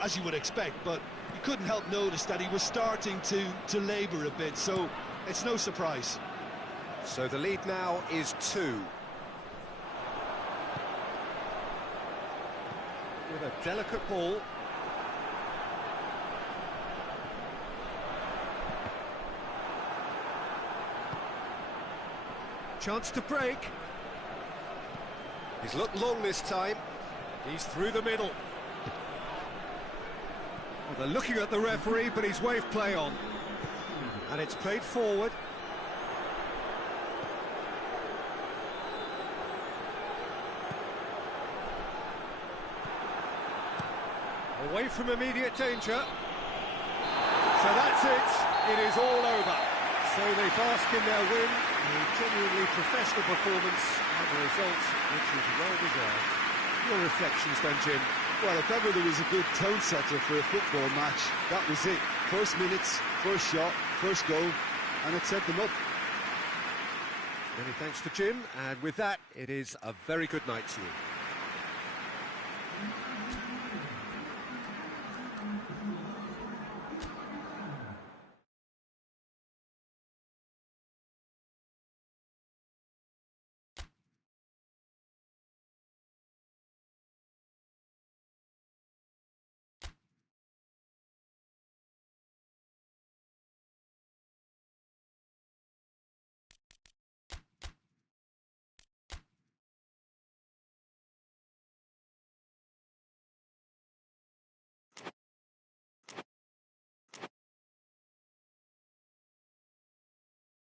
as you would expect, but you couldn't help notice that he was starting to labour a bit, so it's no surprise. So the lead now is 2. With a delicate ball. Chance to break. He's looked long this time. He's through the middle. Well, they're looking at the referee, but he's waved play on. And it's played forward. Away from immediate danger. So that's it. It is all over. So they bask in their win. A genuinely professional performance and a result which is well deserved. Your reflections then, Jim? Well, if ever there was a good tone setter for a football match, that was it. First minutes, first shot, first goal, and it set them up. Many thanks to Jim, and with that, it is a very good night to you.